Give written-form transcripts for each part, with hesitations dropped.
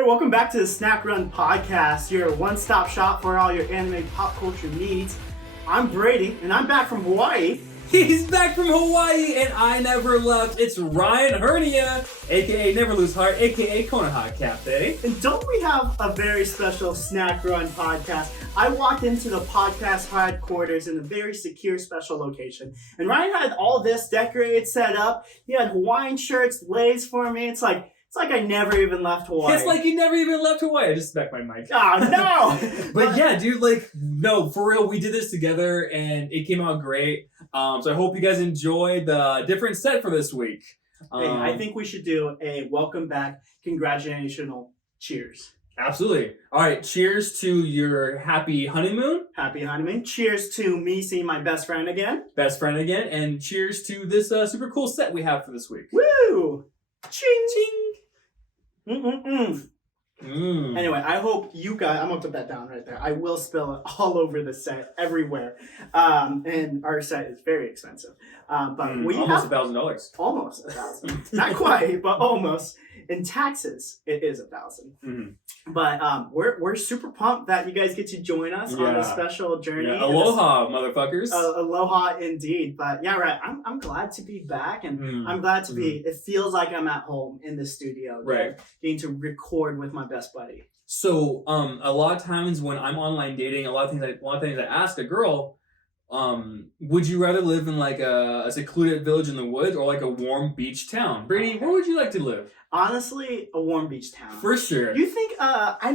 Hey, welcome back to the Snack Run Podcast, your one-stop shop for all your anime pop culture needs. I'm Brady, and I'm back from Hawaii. He's back from Hawaii, and I never left. It's Ryan Hernia, a.k.a. Never Lose Heart, a.k.a. Konoha Cafe. And don't we have a very special Snack Run Podcast? I walked into the podcast headquarters in a very secure, special location, and Ryan had all this decorated, set up. He had Hawaiian shirts, lays for me. It's like I never even left Hawaii. It's like you never even left Hawaii. I just back my mic. Oh, no! But yeah, dude, no, for real, we did this together, and it came out great. So I hope you guys enjoyed the different set for this week. Hey, I think we should do a welcome back, congratulational cheers. Absolutely. All right, cheers to your happy honeymoon. Happy honeymoon. Cheers to me seeing my best friend again. Best friend again. And cheers to this super cool set we have for this week. Woo! Ching! Ching! Anyway, I hope you guys... I'm going to put that down right there. I will spill it all over the set, everywhere. And our set is very expensive. But we almost have... $1,000. Almost $1,000. Not quite, but almost. In taxes, it is $1,000. But we're super pumped that you guys get to join us on a special journey. Yeah. Aloha, motherfuckers. Aloha indeed. But yeah, right. I'm glad to be back, and I'm glad to be. It feels like I'm at home in the studio, right? Getting to record with my best buddy. So, a lot of times when I'm online dating, a lot of things I ask a girl. Would you rather live in like a secluded village in the woods or like a warm beach town? Brady, where would you like to live? Honestly, a warm beach town. For sure. You think, I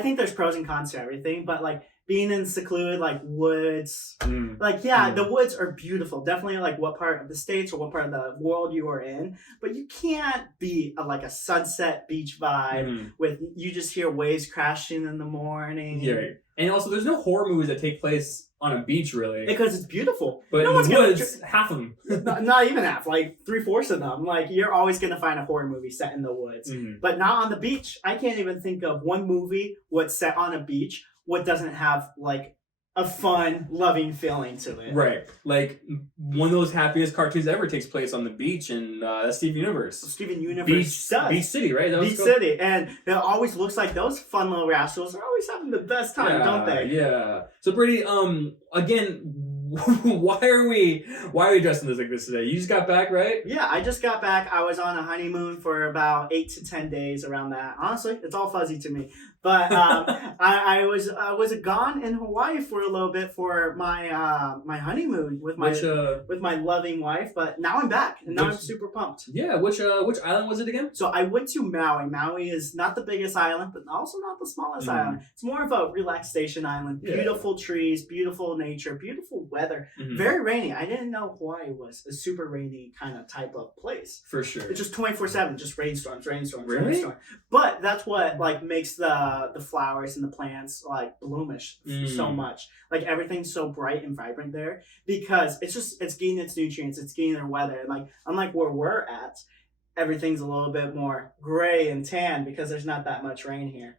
think there's pros and cons to everything, but like being in secluded, like woods, the woods are beautiful. Definitely like what part of the States or what part of the world you are in, but you can't be like a sunset beach vibe with, you just hear waves crashing in the morning. Yeah. And also, there's no horror movies that take place on a beach, really. Because it's beautiful. But no in the woods, half of them. not even half, like 3/4 of them. Like, you're always going to find a horror movie set in the woods. But not on the beach. I can't even think of one movie what's set on a beach what doesn't have, like, a fun, loving feeling to it. Right. Like, one of those happiest cartoons ever takes place on the beach, and that's Steven Universe. Steven Universe does. Beach City, right? Beach City. And it always looks like those fun little rascals are always having the best time, don't they? Yeah. So, Brady, again, why are we dressing like this today? You just got back, right? Yeah, I just got back. I was on a honeymoon for about 8 to 10 days, around that. Honestly, it's all fuzzy to me. But I was gone in Hawaii for a little bit for my my honeymoon with my loving wife. But now I'm back, and now I'm super pumped. Yeah, which island was it again? So I went to Maui. Maui is not the biggest island, but also not the smallest island. It's more of a relaxation island. Yeah. Beautiful trees, beautiful nature, beautiful weather. Very rainy. I didn't know Hawaii was a super rainy kind of type of place. For sure. It's just 24/7, just rainstorms. Really? Rainstorms. But that's what like makes the flowers and the plants like bloomish so much. Like, everything's so bright and vibrant there because it's getting its nutrients, it's getting their weather. Like, unlike where we're at, everything's a little bit more gray and tan because there's not that much rain here.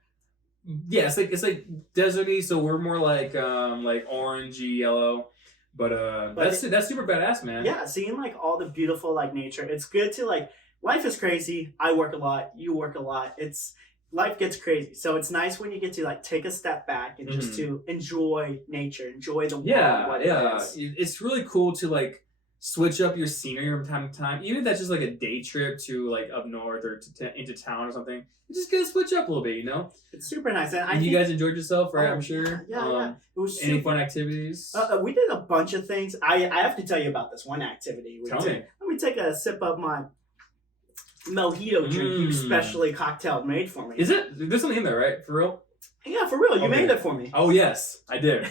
Yeah, it's like deserty, so we're more like orangey yellow. But that's super badass, man. Yeah, seeing like all the beautiful like nature. It's good to like, life is crazy. I work a lot, you work a lot. Life gets crazy. So it's nice when you get to like take a step back and just to enjoy nature, enjoy the world. Yeah. It's really cool to like switch up your scenery from time to time. Even if that's just like a day trip to like up north or into town or something. You just gotta switch up a little bit, you know? It's super nice. And you guys enjoyed yourself, right? I'm sure. Yeah. It was any fun activities? We did a bunch of things. I have to tell you about this one activity. Tell me. Let me take a sip of my mojito drink you specially cocktailed made for me. Is it? There's something in there, right? For real? Yeah, for real. You made it for me. Oh, yes. I did.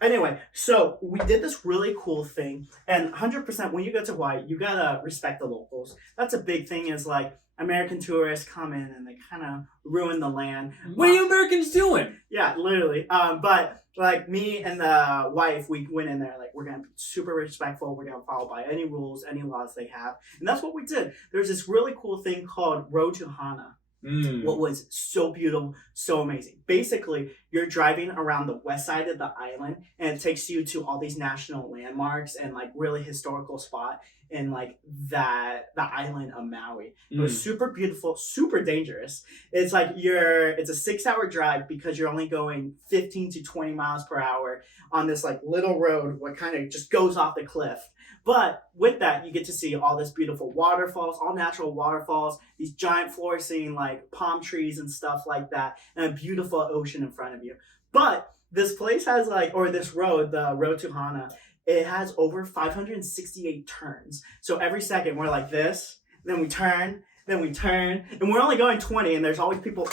Anyway, so we did this really cool thing. And 100%, when you go to Hawaii, you gotta respect the locals. That's a big thing, is like, American tourists come in and they kind of ruin the land. What are you Americans doing? Yeah, literally. But like, me and the wife, we went in there like, we're gonna be super respectful. We're gonna follow by any rules, any laws they have, and that's what we did. There's this really cool thing called Road to Hana. what was so beautiful, so amazing. Basically, you're driving around the west side of the island, and it takes you to all these national landmarks and like really historical spot in like the island of Maui. It was super beautiful, super dangerous. It's like it's a 6-hour drive because you're only going 15 to 20 miles per hour on this like little road what kind of just goes off the cliff. But with that, you get to see all this beautiful waterfalls, all natural waterfalls, these giant flourishing like palm trees and stuff like that, and a beautiful ocean in front of you. But this place has this road, the road to Hana, it has over 568 turns. So every second we're like this, then we turn, and we're only going 20, and there's always people.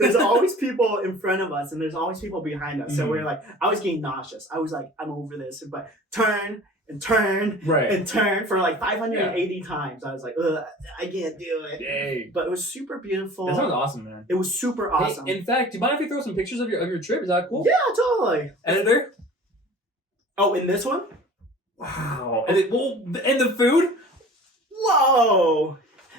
There's always people in front of us, and there's always people behind us. So we're like, I was getting nauseous. I was like, I'm over this. But turn and turn and turn for like 580 times. I was like, ugh, I can't do it. Dang. But it was super beautiful. That sounds awesome, man. It was super awesome. Hey, in fact, do you mind if you throw some pictures of your trip? Is that cool? Yeah, totally. Editor? Oh, in this one? Wow. And the food? Whoa!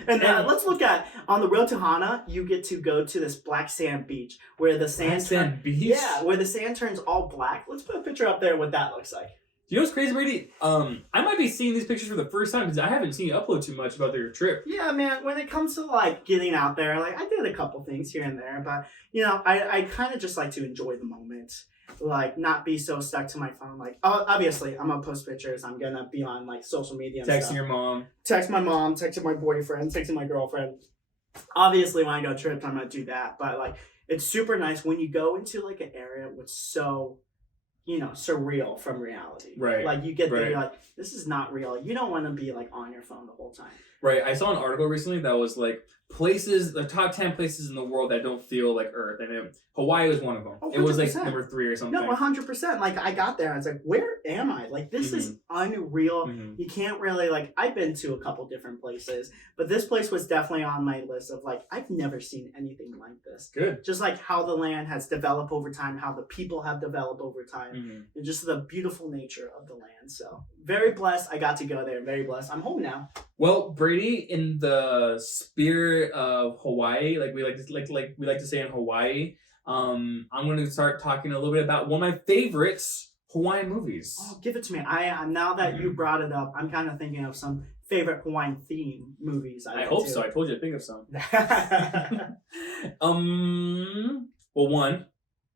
And let's look at, on the road to Hana, you get to go to this black sand beach where the sand beach? Yeah, where the sand turns all black. Let's put a picture up there what that looks like. Do you know what's crazy, Brady? I might be seeing these pictures for the first time because I haven't seen you upload too much about your trip. Yeah, man, when it comes to like getting out there, like I did a couple things here and there, but you know, I kind of just like to enjoy the moment. Like not be so stuck to my phone. Like obviously I'm gonna post pictures. I'm gonna be on like social media and Texting stuff. your mom. Text my mom, texting my boyfriend, texting my girlfriend. Obviously when I go trips I'm gonna do that. But like it's super nice when you go into like an area which so, you know, surreal from reality. Right. Like you get there, you're like, this is not real. You don't want to be like on your phone the whole time. Right. I saw an article recently that was like the top 10 places in the world that don't feel like Earth, and Hawaii was one of them. 100%. It was like number 3 or something. No, 100%. Like I got there, I was like, where am I? Like this is unreal. You can't really like. I've been to a couple different places, but this place was definitely on my list of like I've never seen anything like this. Good. Just like how the land has developed over time, how the people have developed over time, and just the beautiful nature of the land. So very blessed. I got to go there. Very blessed. I'm home now. Well, Brady, in the spirit of Hawaii, like we like to say in Hawaii, I'm going to start talking a little bit about one of my favorites Hawaiian movies. Oh, give it to me. I now that you brought it up, I'm kind of thinking of some favorite Hawaiian theme movies. I hope so. I told you to think of some. Well, one,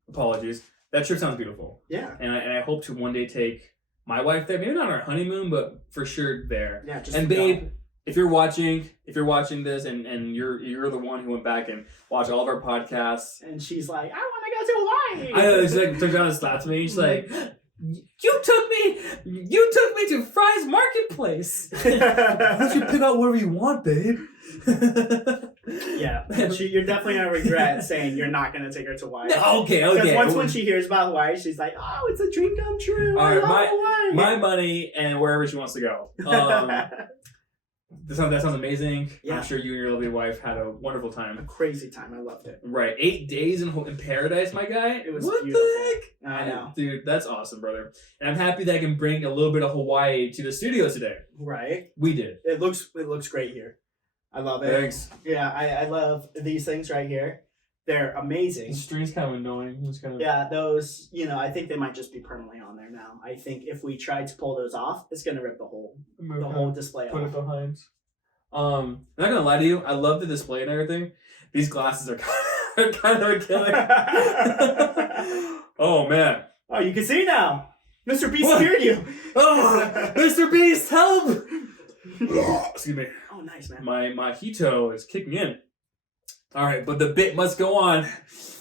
apologies. That trip sounds beautiful. Yeah. And I hope to one day take my wife there. Maybe not on our honeymoon, but for sure there. Yeah. Just and babe, if you're watching this and you're the one who went back and watched all of our podcasts, and she's like, I want to go to Hawaii. I know, she's like turns around and slaps me. She's like, you took me to Fry's Marketplace. Why don't you pick out whatever you want, babe? Yeah, you're definitely gonna regret saying you're not gonna take her to Hawaii. No, okay. Because once when she hears about Hawaii, she's like, "Oh, it's a dream come true." All right, Hawaii. my money and wherever she wants to go. That sounds amazing. Yeah. I'm sure you and your lovely wife had a wonderful time. A crazy time. I loved it. Right, 8 days in paradise, my guy. It was what beautiful. the heck? I know, dude. That's awesome, brother. And I'm happy that I can bring a little bit of Hawaii to the studio today. Right. We did. It looks great here. I love it. Thanks. Yeah, I love these things right here. They're amazing. The string's kind of annoying. It's kind of... Yeah, those, I think they might just be permanently on there now. I think if we tried to pull those off, it's going to rip the whole display Put off. it behind. I'm not going to lie to you. I love the display and everything. These glasses are kind of a killer. Oh, man. Oh, you can see now. Mr. Beast scared you. Oh, Mr. Beast, help! Excuse me. Oh, nice, man. My mojito is kicking in. All right, but the bit must go on.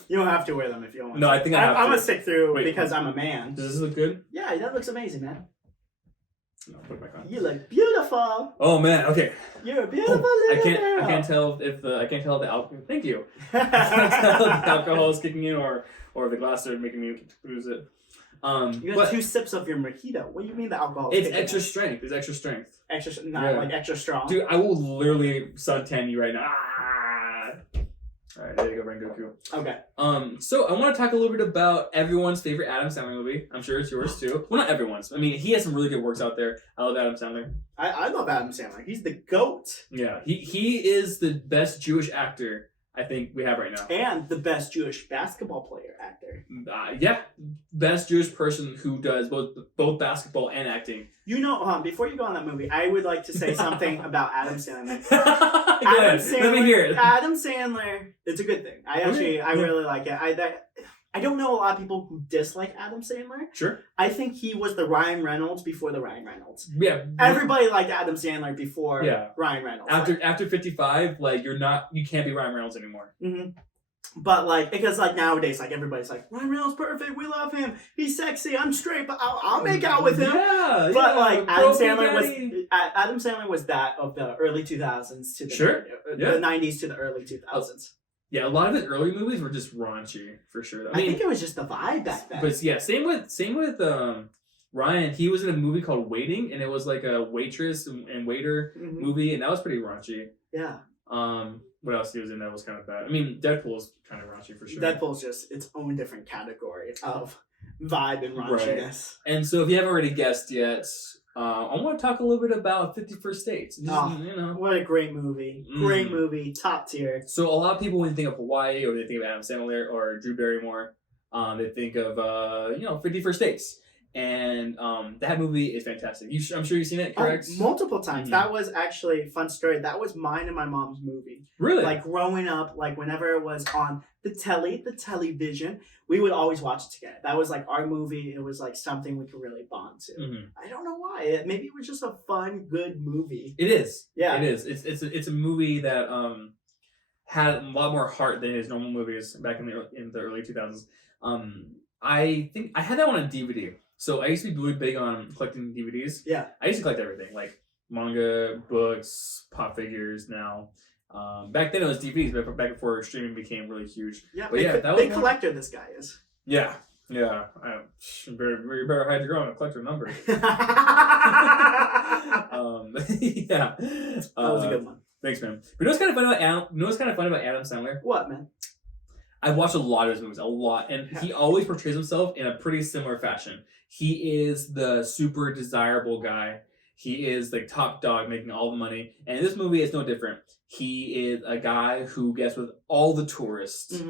You don't have to wear them if you don't want No, to. I think I'm going to stick through Wait, because I'm a man. Does this look good? Yeah, that looks amazing, man. No, put it back on. You look beautiful. Oh man, okay. You're a beautiful little girl. I can't tell if the alcohol. Thank you. I can't tell if the alcohol is kicking in or the glasses are making me lose it. You got 2 sips of your mojito. What do you mean the alcohol? It's extra strength. It's extra strength. Like extra strong. Dude, I will literally suntan you right now. All right, there you go, Rengoku. Okay. So I want to talk a little bit about everyone's favorite Adam Sandler movie. I'm sure it's yours too. Well, not everyone's. I mean, he has some really good works out there. I love Adam Sandler. I love Adam Sandler. He's the GOAT. Yeah, he is the best Jewish actor I think we have right now. And the best Jewish basketball player actor. Yeah, best Jewish person who does both basketball and acting. You know, before you go on that movie, I would like to say something about Adam Sandler. Let me hear it. Adam Sandler, it's a good thing. I really like it. I don't know a lot of people who dislike Adam Sandler. Sure. I think he was the Ryan Reynolds before the Ryan Reynolds. Yeah. Everybody liked Adam Sandler before Ryan Reynolds. After 55, like you can't be Ryan Reynolds anymore. Mm-hmm. But because nowadays, everybody's like, Ryan Reynolds perfect, we love him, he's sexy, I'm straight, but I'll make out with him. Yeah. But Adam Sandler was that of the early 2000s to the 90s to the early 2000s. Yeah, a lot of his early movies were just raunchy for sure. I think it was just the vibe back then. But yeah, same with Ryan. He was in a movie called Waiting, and it was like a waitress and waiter movie, and that was pretty raunchy. Yeah. What else he was in that was kind of bad? I mean, Deadpool's kind of raunchy for sure. Deadpool's just its own different category of vibe and raunchiness. Right. And so, if you haven't already guessed yet, I want to talk a little bit about 50 First Dates. What a great movie. Great movie. Top tier. So a lot of people, when they think of Hawaii or they think of Adam Sandler or Drew Barrymore, they think of, 50 First Dates. And that movie is fantastic. I'm sure you've seen it, correct? Multiple times. Mm-hmm. That was actually a fun story. That was mine and my mom's movie. Really? Like growing up, whenever it was on the television, we would always watch it together. That was our movie. It was something we could really bond to. Mm-hmm. I don't know why. Maybe it was just a fun, good movie. It is. Yeah. It is. It's a movie that had a lot more heart than his normal movies back in the early 2000s. I think I had that one on DVD. So I used to be really big on collecting DVDs. Yeah. I used to collect everything, like manga, books, pop figures now. Back then it was DVDs, but back before streaming became really huge. Yeah, big collector this guy is. Yeah. Yeah. You better hide your own collector number. Yeah. That was a good one. Thanks, man. But you know what's kind of fun about Adam Sandler? What, man? I've watched a lot of his movies, and he always portrays himself in a pretty similar fashion. He is the super desirable guy. He is the top dog making all the money. And in this movie, it's no different. He is a guy who gets with all the tourists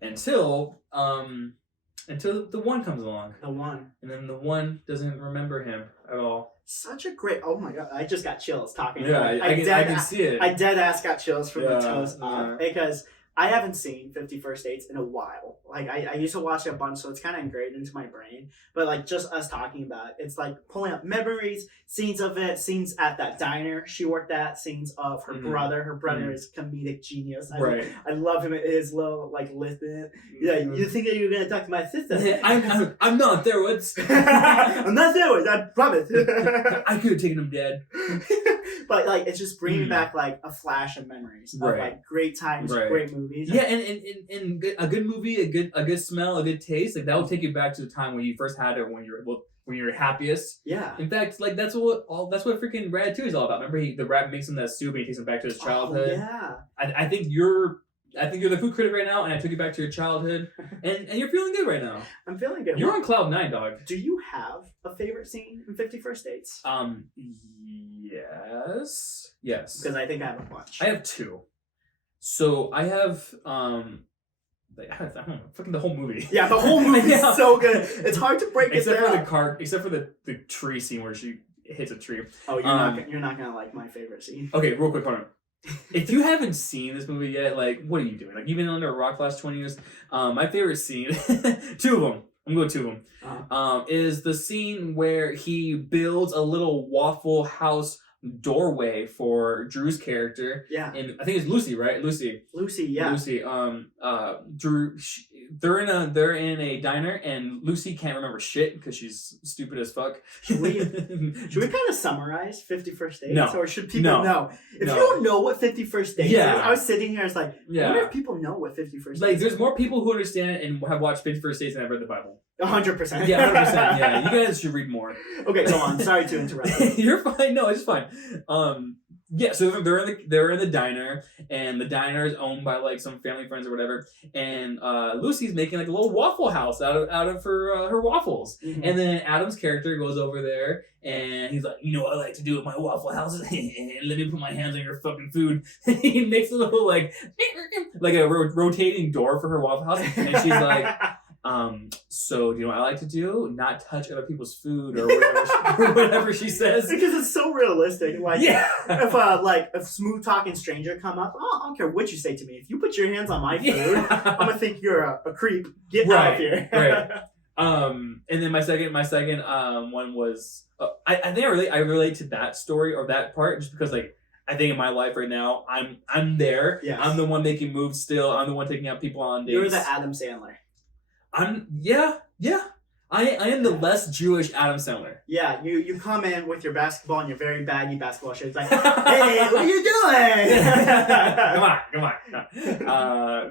until the one comes along. The one. And then the one doesn't remember him at all. Such a great... Oh my god, I just got chills talking about it. I can see it. I dead ass got chills from the toes up because... I haven't seen 50 First Dates in a while. I used to watch it a bunch, so it's kind of ingrained into my brain. But just us talking about it, it's pulling up memories, scenes of it, scenes at that diner she worked at, scenes of her brother. Her brother is comedic genius. I love him. His little lisp in it. Yeah, you think that you're gonna talk to my sister? I'm not there. What's? I'm not there. I promise. I could have taken him dead. But it's just bringing back a flash of memories of great times, great movies. Yeah, and a good movie, a good smell, a good taste, that will take you back to the time when you first had it, when you're happiest. Yeah. In fact, that's what freaking Rad 2 is all about. Remember, the rat makes him that soup and he takes him back to his childhood. Oh, yeah. I think you're the food critic right now, and I took you back to your childhood, and you're feeling good right now. I'm feeling good. You're on cloud 9, dog. Do you have a favorite scene in 50 First Dates? Yes. Because I think I have a bunch. I have 2. So I have I don't know, fucking the whole movie. Yeah, the whole movie is so good. It's hard to break it down. Except for the tree scene where she hits a tree. Oh, you're not gonna like my favorite scene. Okay, real quick, hold on. If you haven't seen this movie yet, what are you doing? You've been under a rock the last 20 years. My favorite scene, 2 of them. I'm going to 2 of them. Is the scene where he builds a little Waffle House doorway for Drew's character. Yeah. And I think it's Lucy, right? Lucy, yeah. Lucy. Drew. They're in a diner, and Lucy can't remember shit because she's stupid as fuck. Should we kind of summarize 50 First Dates? No. Or should people know? If you don't know what 50 First Dates is, I was sitting here, I was like, I wonder if people know what 50 First Dates is. There's more people who understand it and have watched 50 First Dates than have read the Bible. 100%. Yeah, 100%. Yeah, you guys should read more. Okay, go on. Sorry to interrupt. You're fine. No, it's fine. Yeah, so they're in the diner, and the diner is owned by like some family friends or whatever. And Lucy's making like a little waffle house out of her waffles. Mhm. And then Adam's character goes over there, and he's like, you know what I like to do with my waffle houses? Let me put my hands on your fucking food. He makes a little like a rotating door for her waffle house, and she's like. So do you know what I like to do? Not touch other people's food or whatever she says. Because it's so realistic. Like, yeah. if a smooth talking stranger come up, oh, I don't care what you say to me. If you put your hands on my food, I'm gonna think you're a creep. Get out of here. Right. And then my second one was I think I relate to that story or that part just because like I think in my life right now I'm there. Yes. I'm the one making moves still. I'm the one taking out people on dates. You're the Adam Sandler. I am the less Jewish Adam Sandler. Yeah, you come in with your basketball and your very baggy basketball shirt. It's like, hey, what are you doing? come on.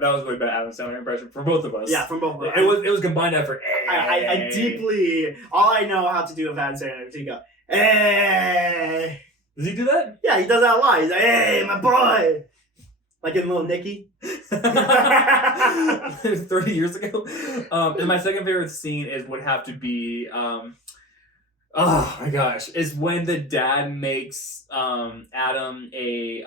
That was a really bad Adam Sandler impression for both of us. Yeah, from both of us. It was combined effort. I deeply, all I know how to do with Adam Sandler is he go, hey. Does he do that? Yeah, he does that a lot. He's like, hey, my boy. Like in Little Nicky. 30 years ago. And my second favorite scene would have to be oh my gosh, is when the dad makes Adam a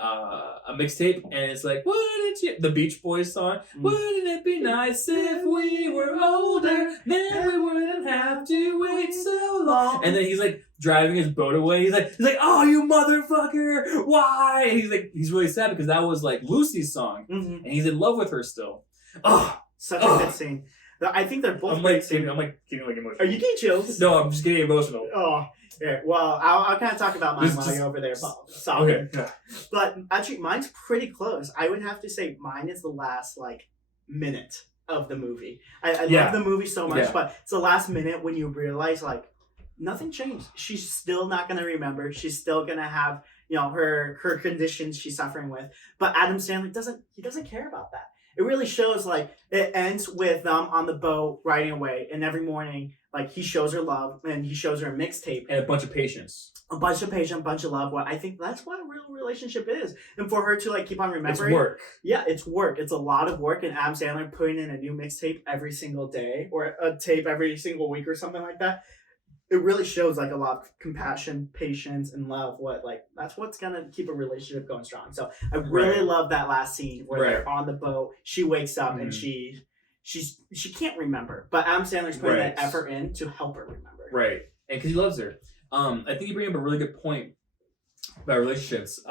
mixtape and it's like, wouldn't you, the Beach Boys song, wouldn't it be nice if we were older, then we wouldn't have to wait so long. And then he's like driving his boat away. He's like, oh, you motherfucker, why? And he's really sad because that was like Lucy's song, and he's in love with her still. Oh, such a good scene. I think they're both. I'm getting emotional. Are you getting chills? No, I'm just getting emotional. Oh, yeah. Well, I'll kind of talk about mine while you're over there. Okay. But actually, mine's pretty close. I would have to say mine is the last like minute of the movie. I love the movie so much, but it's the last minute when you realize like nothing changed. She's still not gonna remember. She's still gonna have her conditions she's suffering with. But Adam Sandler doesn't care about that. It really shows like it ends with them on the boat riding away, and every morning like he shows her love and he shows her a mixtape and a bunch of patience, a bunch of love. What I think that's what a real relationship is, and for her to like keep on remembering. It's work. Yeah, it's work. It's a lot of work, and Adam Sandler putting in a new mixtape every single day or a tape every single week or something like that. It really shows like a lot of compassion, patience, and love. That's what's gonna keep a relationship going strong. So I really love that last scene where they're on the boat. She wakes up and she can't remember, but Adam Sandler's putting that effort in to help her remember. Right, and because he loves her. I think you bring up a really good point about relationships.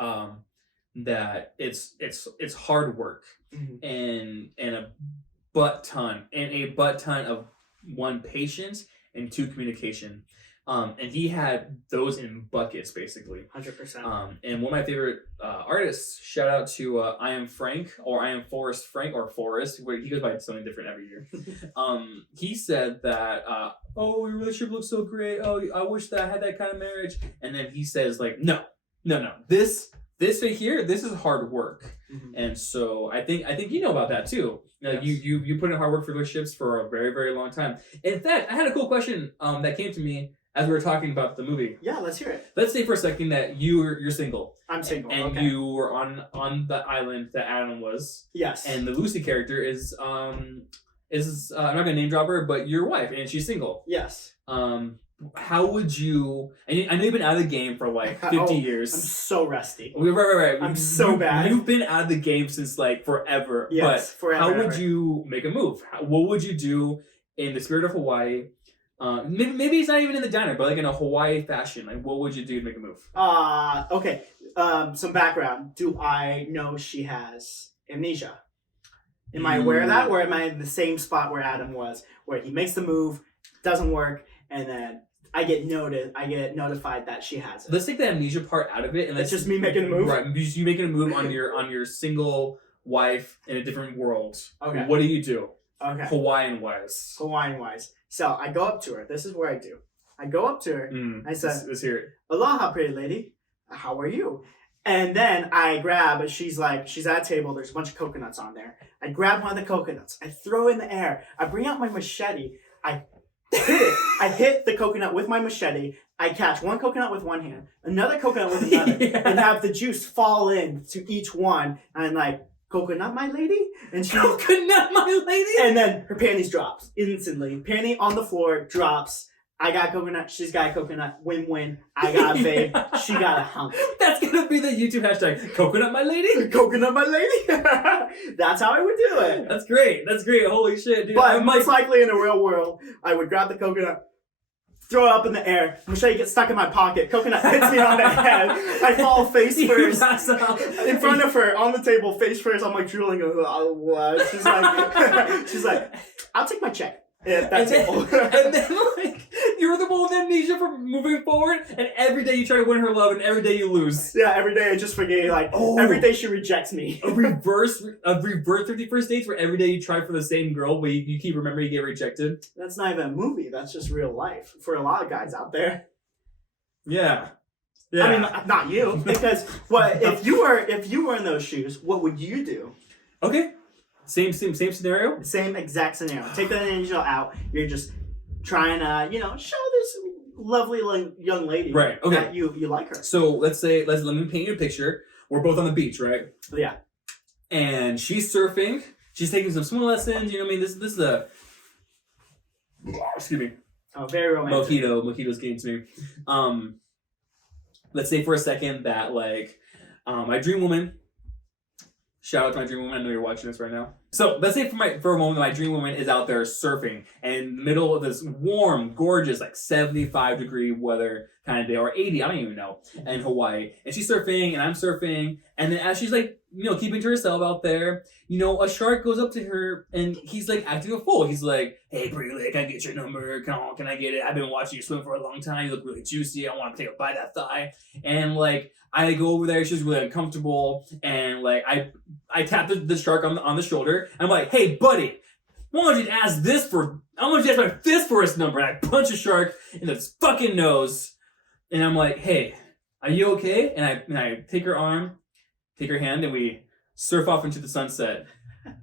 That it's hard work and a butt ton of one, patience, and two, communication. And he had those in buckets, basically. 100%. And one of my favorite artists, shout out to I Am Frank, or I Am Forrest Frank, or Forrest, where he goes by something different every year. He said that, oh, your relationship looks so great. Oh, I wish that I had that kind of marriage. And then he says, like, no. This right here, this is hard work. And so I think you know about that too. Yes. You put in hard work for relationships for a very, very long time. In fact, I had a cool question that came to me as we were talking about the movie. Yeah, let's hear it. Let's say for a second that you're single. I'm single. And you were on the island that Adam was. Yes. And the Lucy character is I'm not gonna name drop her, but your wife, and she's single. Yes. How would you? I know you've been out of the game for like 50 years. I'm so rusty. Right. I'm so bad. You've been out of the game since like forever. Yes, but forever. How would you make a move? What would you do in the spirit of Hawaii? Maybe it's not even in the diner, but like in a Hawaii fashion. Like, what would you do to make a move? Okay. Some background. Do I know she has amnesia? Am I aware of that, or am I in the same spot where Adam was, where he makes the move, doesn't work, and then I get notified that she has it? Let's take the amnesia part out of it, and it's just me making a move. Right, you making a move on your single wife in a different world. Okay. What do you do? Okay. Hawaiian wise. So I go up to her. This is what I do. I go up to her. I said, let's hear it. Aloha, pretty lady. How are you? And then I grab, she's at a table. There's a bunch of coconuts on there. I grab one of the coconuts. I throw it in the air. I bring out my machete. I hit it. I hit the coconut with my machete. I catch one coconut with one hand, another coconut with another, Yeah. and have the juice fall in to each one. And I'm like, coconut, my lady? And she, Coconut, my lady. and then her panties drops instantly. Panty on the floor drops. I got coconut. She's got coconut. Win-win. I got a babe. She got a hump. That's gonna be the YouTube hashtag. Coconut, my lady. Coconut, my lady. That's how I would do it. That's great. That's great. Holy shit, dude. But I'm most likely in the real world, I would grab the coconut, throw it up in the air. Machete gets stuck in my pocket. Coconut hits me on the head. I fall face You first. pass out. In front of her, on the table, face first. I'm like drooling. Oh, what? She's like, I'll take my check. Yeah, that's it. And then, like, you're the one with amnesia for moving forward, and every day you try to win her love, and every day you lose. Yeah, every day I just forget. Like, every day she rejects me. A reverse 51st dates where every day you try for the same girl, but you keep remembering you get rejected. That's not even a movie. That's just real life for a lot of guys out there. Yeah. Yeah. I mean, not you, because what if you were in those shoes? What would you do? Okay. Same scenario. Same exact scenario. Take that angel out. You're just trying to, show this lovely young lady Right, okay. that you like her. So let me paint you a picture. We're both on the beach, right? Yeah. And she's surfing. She's taking some swim lessons. You know what I mean? This is a excuse me. Oh, very romantic. Mojito's getting to me. Let's say for a second that my dream woman. Shout out to my dream woman. I know you're watching this right now. So let's say for a moment my dream woman is out there surfing and in the middle of this warm, gorgeous, 75-degree weather kind of day, or 80, I don't even know, in Hawaii. And she's surfing and I'm surfing. And then as she's keeping to herself out there, a shark goes up to her and he's acting a fool. He's like, "Hey, pretty lady, can I get your number? Can I get it? I've been watching you swim for a long time. You look really juicy. I want to take a bite of that thigh." And I go over there, she's really uncomfortable, and I tap the shark on the shoulder, and I'm like, "Hey, buddy, I want you to ask my fist for his number," and I punch a shark in the fucking nose, and I'm like, "Hey, are you okay?" And I take her arm, take her hand, and we surf off into the sunset,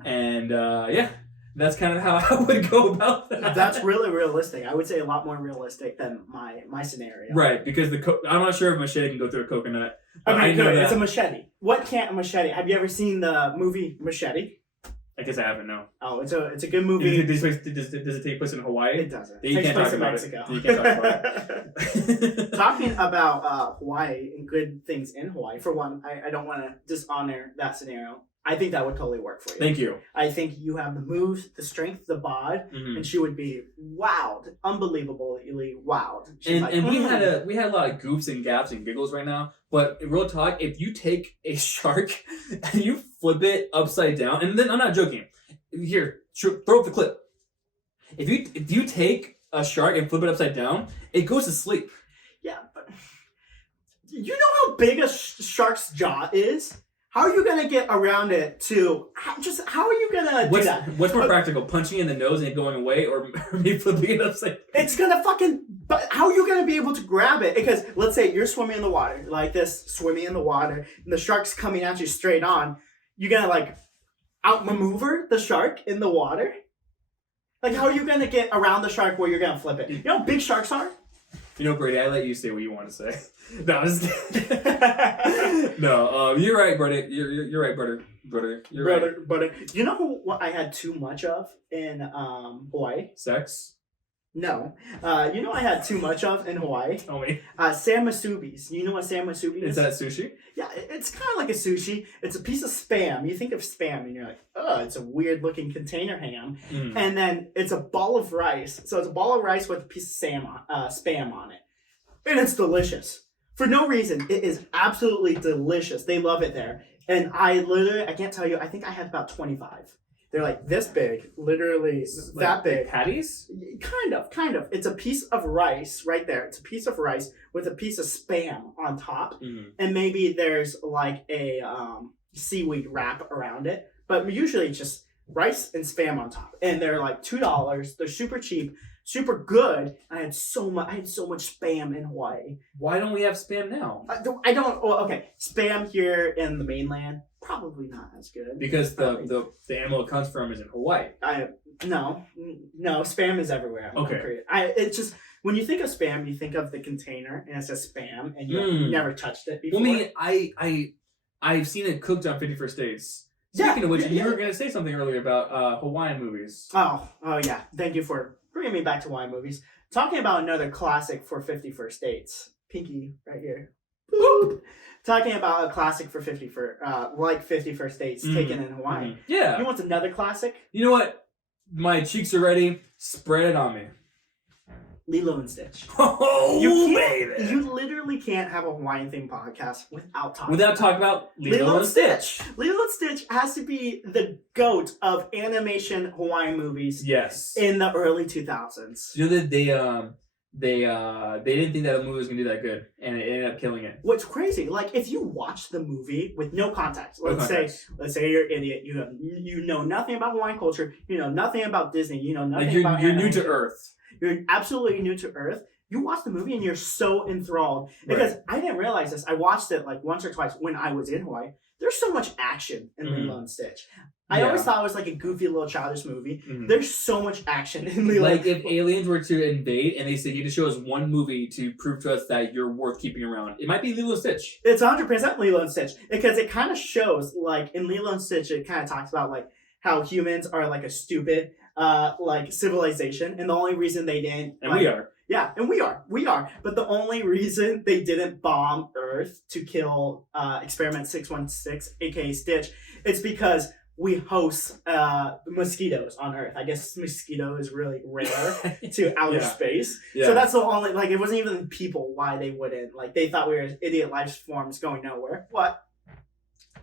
and yeah. That's kind of how I would go about that. That's really realistic. I would say a lot more realistic than my scenario. Right, because I'm not sure if machete can go through a coconut. I know that. It's a machete. What can't a machete? Have you ever seen the movie Machete? I guess I haven't, no. Oh, it's a good movie. Does it take place in Hawaii? It doesn't. You can't talk about Mexico. it. You can't talk about it. Talking about Hawaii and good things in Hawaii, for one, I don't want to dishonor that scenario. I think that would totally work for you. Thank you. I think you have the moves, the strength, the bod, and she would be wowed, unbelievably wowed. And we had a lot of goofs and gaps and giggles right now. But real talk, if you take a shark and you flip it upside down, and then I'm not joking. Here, throw up the clip. If you take a shark and flip it upside down, it goes to sleep. Yeah, but you know how big a shark's jaw is? How are you gonna get around it how are you gonna do that? What's more practical, punching in the nose and it going away, or me flipping it upside down? It's gonna but how are you gonna be able to grab it? Because let's say you're swimming in the water, like this, swimming in the water, and the shark's coming at you straight on. You're gonna outmaneuver the shark in the water? How are you gonna get around the shark where you're gonna flip it? You know how big sharks are? Brady, I let you say what you want to say. No, I'm just No, you're right, brother. You're right, brother. You're right. Brother. You know what I had too much of in Hawaii? Sex? No. You know I had too much of in Hawaii? Tell me. Samusubis. You know what samusubi is? Is that sushi? Yeah, it's kind of like a sushi. It's a piece of Spam. You think of Spam and you're like, oh, it's a weird looking container ham. And then it's a ball of rice. So it's a ball of rice with a piece of Spam on it. And it's delicious. For no reason. It is absolutely delicious. They love it there. And I can't tell you, I think I had about 25. They're like this big, literally that big. Patties? Kind of. It's a piece of rice right there. It's a piece of rice with a piece of Spam on top. And maybe there's a seaweed wrap around it. But usually it's just rice and Spam on top. And they're $2. They're super cheap, super good. I had so much Spam in Hawaii. Why don't we have Spam now? I don't. Well, okay, Spam here in the mainland probably not as good because the animal it comes from is in Hawaii. No, spam is everywhere. Okay. It's just when you think of spam, you think of the container and it says spam, and you've never touched it before. Well, I've seen it cooked on 51st Dates. Speaking of which, you were going to say something earlier about Hawaiian movies. Oh yeah. Thank you for bringing me back to Hawaiian movies. Talking about another classic for 51st Dates. Pinky right here. Boop. Talking about a classic for 51st Dates taken in Hawaii. Yeah. You want another classic? You know what? My cheeks are ready. Spread it on me. Lilo and Stitch. Oh, baby! You literally can't have a Hawaiian themed podcast without talking about Lilo and Stitch. Lilo and Stitch has to be the GOAT of animation Hawaiian movies. Yes. In the early 2000s. You know that they didn't think that the movie was gonna do that good, and it ended up killing it. What's crazy, like if you watch the movie with no context, let's say you're an idiot, you know nothing about Hawaiian culture, you know nothing about Disney, you know nothing about you're new to Earth. You're absolutely new to Earth. You watch the movie and you're so enthralled. Because I didn't realize this. I watched it like once or twice when I was in Hawaii. There's so much action in Lilo and Stitch. I always thought it was like a goofy little childish movie. There's so much action in Lilo. Like if aliens were to invade and they said you need to show us one movie to prove to us that you're worth keeping around, it might be Lilo and Stitch. It's 100% Lilo and Stitch. Because it kind of shows, like in Lilo and Stitch, it kind of talks about like how humans are like a stupid like civilization, and the only reason they didn't we are. Yeah, and we are. But the only reason they didn't bomb Earth to kill Experiment 616, aka Stitch, it's because we host mosquitoes on Earth. I guess mosquito is really rare to outer space. Yeah. So that's the only, like, it wasn't even people why they wouldn't. Like, they thought we were idiot life forms going nowhere. What?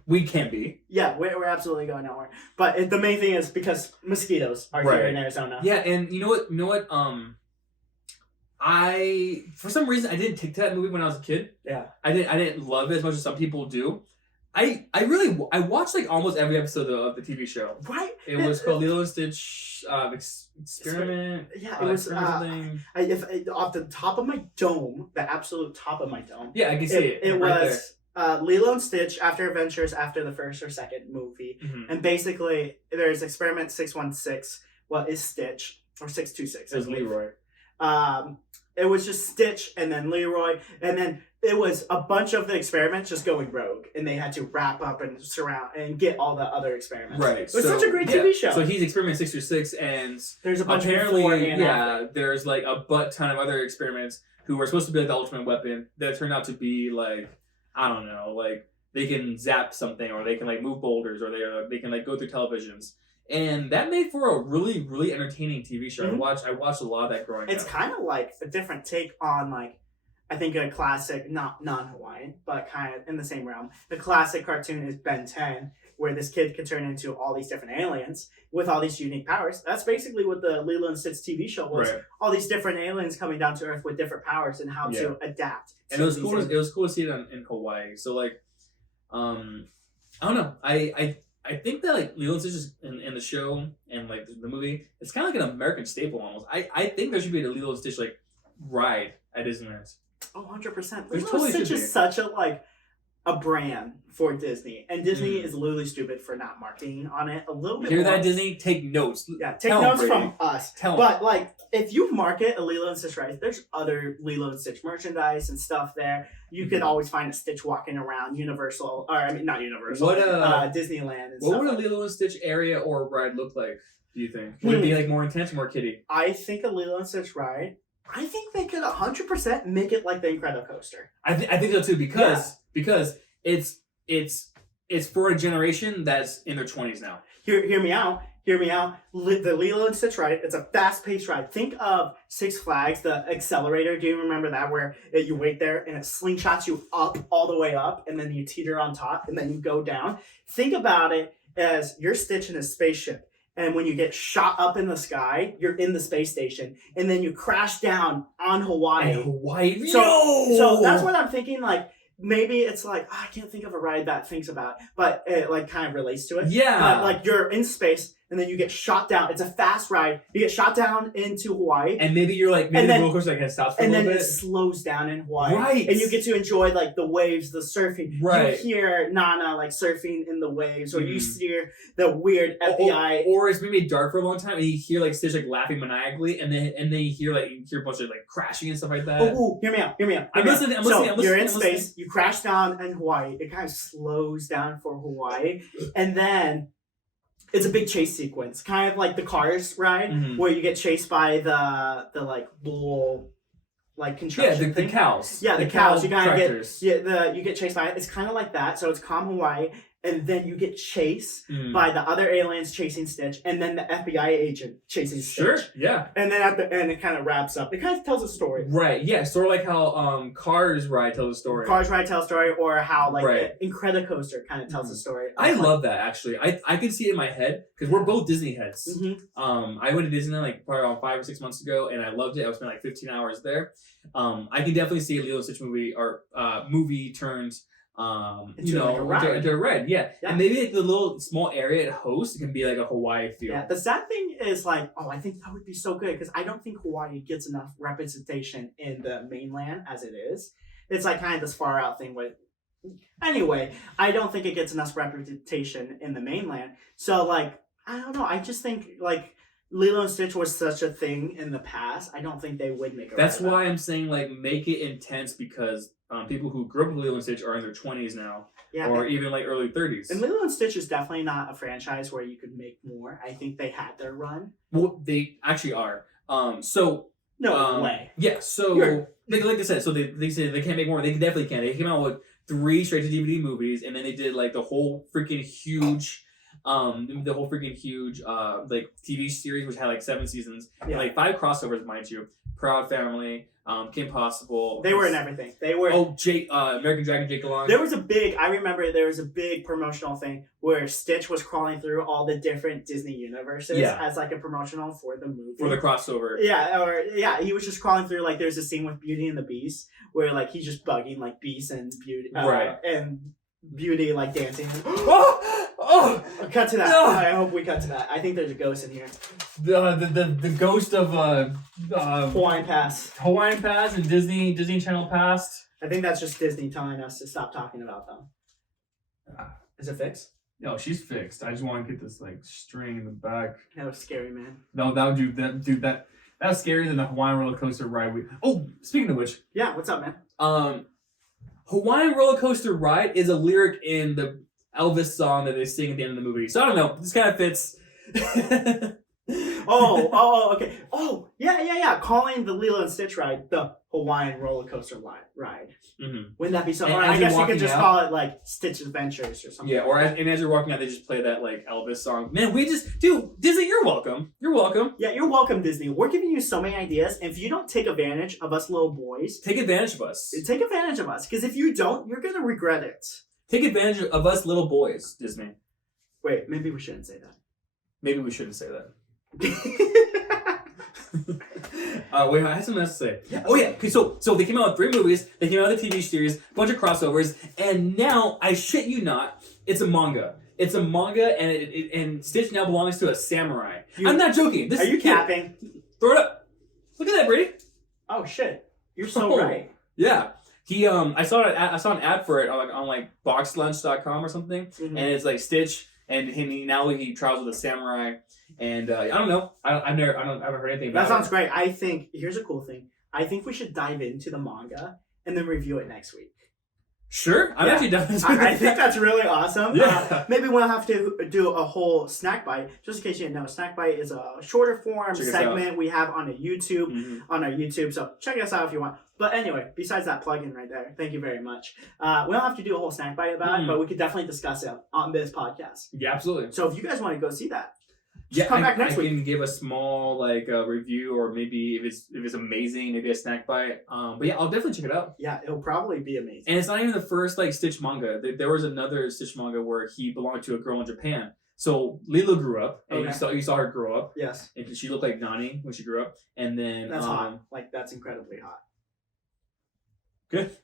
We can be. Yeah, we're absolutely going nowhere. But the main thing is because mosquitoes are here in Arizona. Yeah, and you know what? I for some reason I didn't take to that movie when I was a kid. Yeah. I didn't love it as much as some people do. I watched like almost every episode of the TV show. Right. It was called Lilo and Stitch Experiment. Yeah, it was off the top of my dome, the absolute top of my dome. Yeah, I can see it. It was Lilo and Stitch After Adventures after the first or second movie. And basically there's Experiment 616, what is Stitch, or 626. It was Leroy. It was just Stitch and then Leroy, and then it was a bunch of the experiments just going rogue, and they had to wrap up and surround and get all the other experiments. Right. It was such a great TV show. So he's Experiment 626, and there's a bunch apparently, of after. there's like a butt ton of other experiments who were supposed to be like the ultimate weapon that turned out to be like, I don't know, like they can zap something, or they can like move boulders, or they can like go through televisions. And that made for a really, really entertaining TV show. I watched a lot of that growing up. It's kind of like a different take on, like, I think a classic, not non-Hawaiian, but kind of in the same realm. The classic cartoon is Ben 10, where this kid can turn into all these different aliens with all these unique powers. That's basically what the Lilo and Stitch TV show was. Right. All these different aliens coming down to Earth with different powers and how to adapt. And it was cool. It was cool to see it in Hawaii. So like, I don't know. I think that like Lilo and Stitch is in the show and like the movie, it's kind of like an American staple almost. I think there should be a Lilo and Stitch like ride at Disneyland. Oh, 100%. Lilo and Stitch is such a brand for Disney, and Disney is literally stupid for not marketing on it a little bit. Hear that, Disney? Take notes. Yeah, take notes from us. But like, if you market a Lilo and Stitch ride, there's other Lilo and Stitch merchandise and stuff there. You could always find a Stitch walking around Universal, or I mean not Universal, Disneyland. And what would a Lilo and Stitch area or ride look like? Do you think? Would it be like more intense, more kiddie? I think a Lilo and Stitch ride. I think they could 100% make it like the Incredicoaster. I think so too, because it's for a generation that's in their 20s now. Hear me out. The Lilo and Stitch ride, it's a fast-paced ride. Think of Six Flags, the accelerator. Do you remember that, where you wait there and it slingshots you up, all the way up, and then you teeter on top, and then you go down? Think about it as you're Stitch in a spaceship. And when you get shot up in the sky, you're in the space station, and then you crash down on Hawaii. So that's what I'm thinking. Like, maybe it's like, I can't think of a ride that thinks about it, but it like kind of relates to it. Yeah. Like you're in space, and then you get shot down. It's a fast ride. You get shot down into Hawaii. And maybe you're like, maybe And the then- roller coaster like stops for a And little then bit. it slows down in Hawaii. Right. And you get to enjoy like the waves, the surfing. Right. You hear Nana like surfing in the waves, or you Mhm. hear the weird FBI. Or it's maybe dark for a long time, and you hear like Stitch like laughing maniacally, and then you hear a bunch of like crashing and stuff like that. Oh, hear me out. I'm listening. So I'm you're in listening. space. You crash down in Hawaii. It kind of slows down for Hawaii, and then it's a big chase sequence, kind of like the Cars ride, Mhm. where you get chased by the like bull, like Yeah, construction the thing. cows. Yeah, the cows. You kind of get tractors. you get chased by it. It's kind of like that. So it's calm Hawaii, and then you get chased Mm. by the other aliens chasing Stitch, and then the FBI agent chasing Sure. Stitch. Yeah. And then at the end, it kind of wraps up. It kind of tells a story. Right. Yeah. Sort of like how Cars ride tells a story. Cars Ride tell a story, or how like Right. the Incredicoaster kind of tells a story. I love that actually. I can see it in my head because we're both Disney heads. Mhm. I went to Disneyland like probably around 5 or 6 months ago, and I loved it. I spent like 15 hours there. I can definitely see a Lilo and Stitch movie or movie turned Into, like, a ride. into a ride. Yeah. Yeah. And maybe like the little small area it hosts can be like a Hawaii feel. Yeah, the sad thing is like, I think that would be so good because I don't think Hawaii gets enough representation in the mainland as it is. It's like kind of this far out thing with. Anyway, I don't think it gets enough representation in the mainland. So like, I don't know. I just think like Lilo and Stitch was such a thing in the past. I don't think they would make it. That's why I'm saying like make it intense because people who grew up with Lilo and Stitch are in their 20s now, Yeah. or even like early 30s. And Lilo and Stitch is definitely not a franchise where you could make more. I think they had their run. Well, they actually are. So No way. Yeah, so You're- like I said, so they said they can't make more. They definitely can. They came out with 3 straight to DVD movies, and then they did like the whole freaking huge like TV series, which had like 7 seasons, Yeah. like 5 crossovers, mind you. Proud Family, Kim Possible. They were in everything. They were. Jake, American Dragon, Jake Long. There was a big. I remember there was a big promotional thing where Stitch was crawling through all the different Disney universes Yeah. as like a promotional for the movie. for the crossover. Yeah, he was just crawling through. Like, there's a scene with Beauty and the Beast where like he's just bugging like Beast and Beauty, Right. and Beauty like dancing. Oh, Cut to that. No. I hope we cut to that. I think there's a ghost in here. the ghost of Hawaiian Pass. Hawaiian Pass and Disney Channel Pass. I think that's just Disney telling us to stop talking about them. Is it fixed? No, she's fixed. I just want to get this like string in the back. That was scary, man. No, that would that's scarier than the Hawaiian roller coaster ride. Speaking of which, Yeah, what's up, man? Hawaiian roller coaster ride is a lyric in the Elvis song that they sing at the end of the movie. So I don't know. This kind of fits. Okay. Oh, yeah. Calling the Lilo and Stitch ride the Hawaiian roller coaster ride. Mm-hmm. Wouldn't that be so? And Or as I you're guess you walking could just out- call it like Stitch Adventures or something. Yeah, as you're walking out, they just play that like Elvis song. Man, dude, Disney, you're welcome. You're welcome. Yeah, you're welcome, Disney. We're giving you so many ideas. And if you don't take advantage of us little boys, Take advantage of us. take advantage of us. Because if you don't, you're gonna regret it. Take advantage of us little boys, Disney. Wait, maybe we shouldn't say Maybe we shouldn't say that. that. Wait, I had something else to say. Yeah. Oh yeah. Okay, so they came out with 3 movies. They came out with a TV series, bunch of crossovers, and now I shit you not, it's a manga. It's a manga, and and Stitch now belongs to a samurai. I'm not joking. Are you capping? Throw it up. Look at that, Brady. Oh shit! You're so Oh. right. Yeah. He I saw an ad for it on like boxlunch.com or something, Mhm. and it's like Stitch, and now he travels with a samurai, and I don't know. I haven't heard anything about That sounds it. great. I think here's a cool thing. I think we should dive into the manga and then review it next week. Sure, I'm Yeah. actually done. I think that's really awesome. Yeah. Maybe we'll have to do a whole snack bite. Just in case you didn't know, snack bite is a shorter form Check us segment we have on Mhm. our YouTube. So check us out if you want. But anyway, besides that plug-in right there, thank you very much. We don't have to do a whole snack bite about it, but we could definitely discuss it on this podcast. Yeah, absolutely. So if you guys want to go see that, just Yeah, come back next I week. can give a small like review, or maybe if it's amazing, maybe a snack bite. But yeah, I'll definitely check it out. Yeah, it'll probably be amazing. And it's not even the first like Stitch manga. There was another Stitch manga where he belonged to a girl in Japan. So Lilo grew up, and Okay. you saw her grow up, Yes, and she looked like Nani when she grew up. And then that's hot. Like, that's incredibly hot. Good.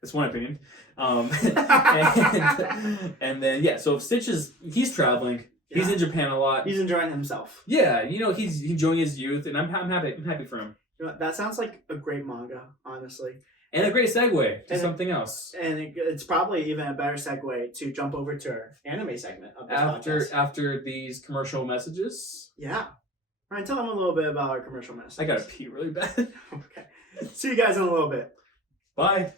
That's one opinion. And then yeah, so Stitch he's traveling. He's in Japan a lot. He's enjoying himself. Yeah, he's enjoying his youth, and I'm happy for him. That sounds like a great manga, honestly. And a great segue to something else. And it's probably even a better segue to jump over to our anime segment of this podcast. After these commercial messages. Yeah. All right, tell them a little bit about our commercial messages. I gotta pee really bad. Okay. See you guys in a little bit. Bye.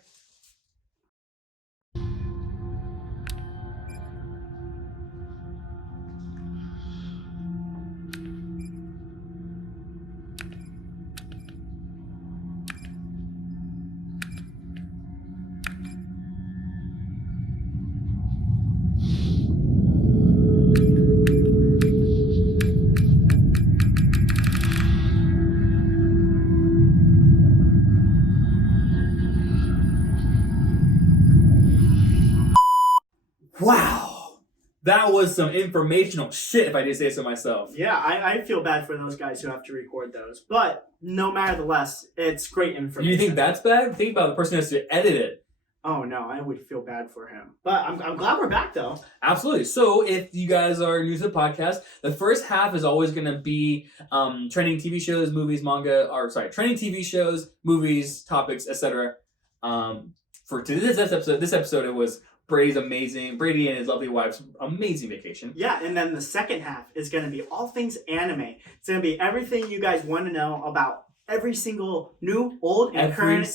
Wow, that was some informational shit, if I did say so myself. Yeah, I feel bad for those guys who have to record those, but no matter the less, it's great information. You think that's bad? Think about the person who has to edit it. Oh no, I would feel bad for him. But I'm glad we're back though. Absolutely. So if you guys are new to the podcast, the first half is always going to be trending TV shows, movies, manga, trending TV shows, movies, topics, etc. For this episode, it was Brady and his lovely wife's amazing vacation. Yeah, and then the second half is going to be all things anime. It's going to be everything you guys want to know about every single new, old, and current.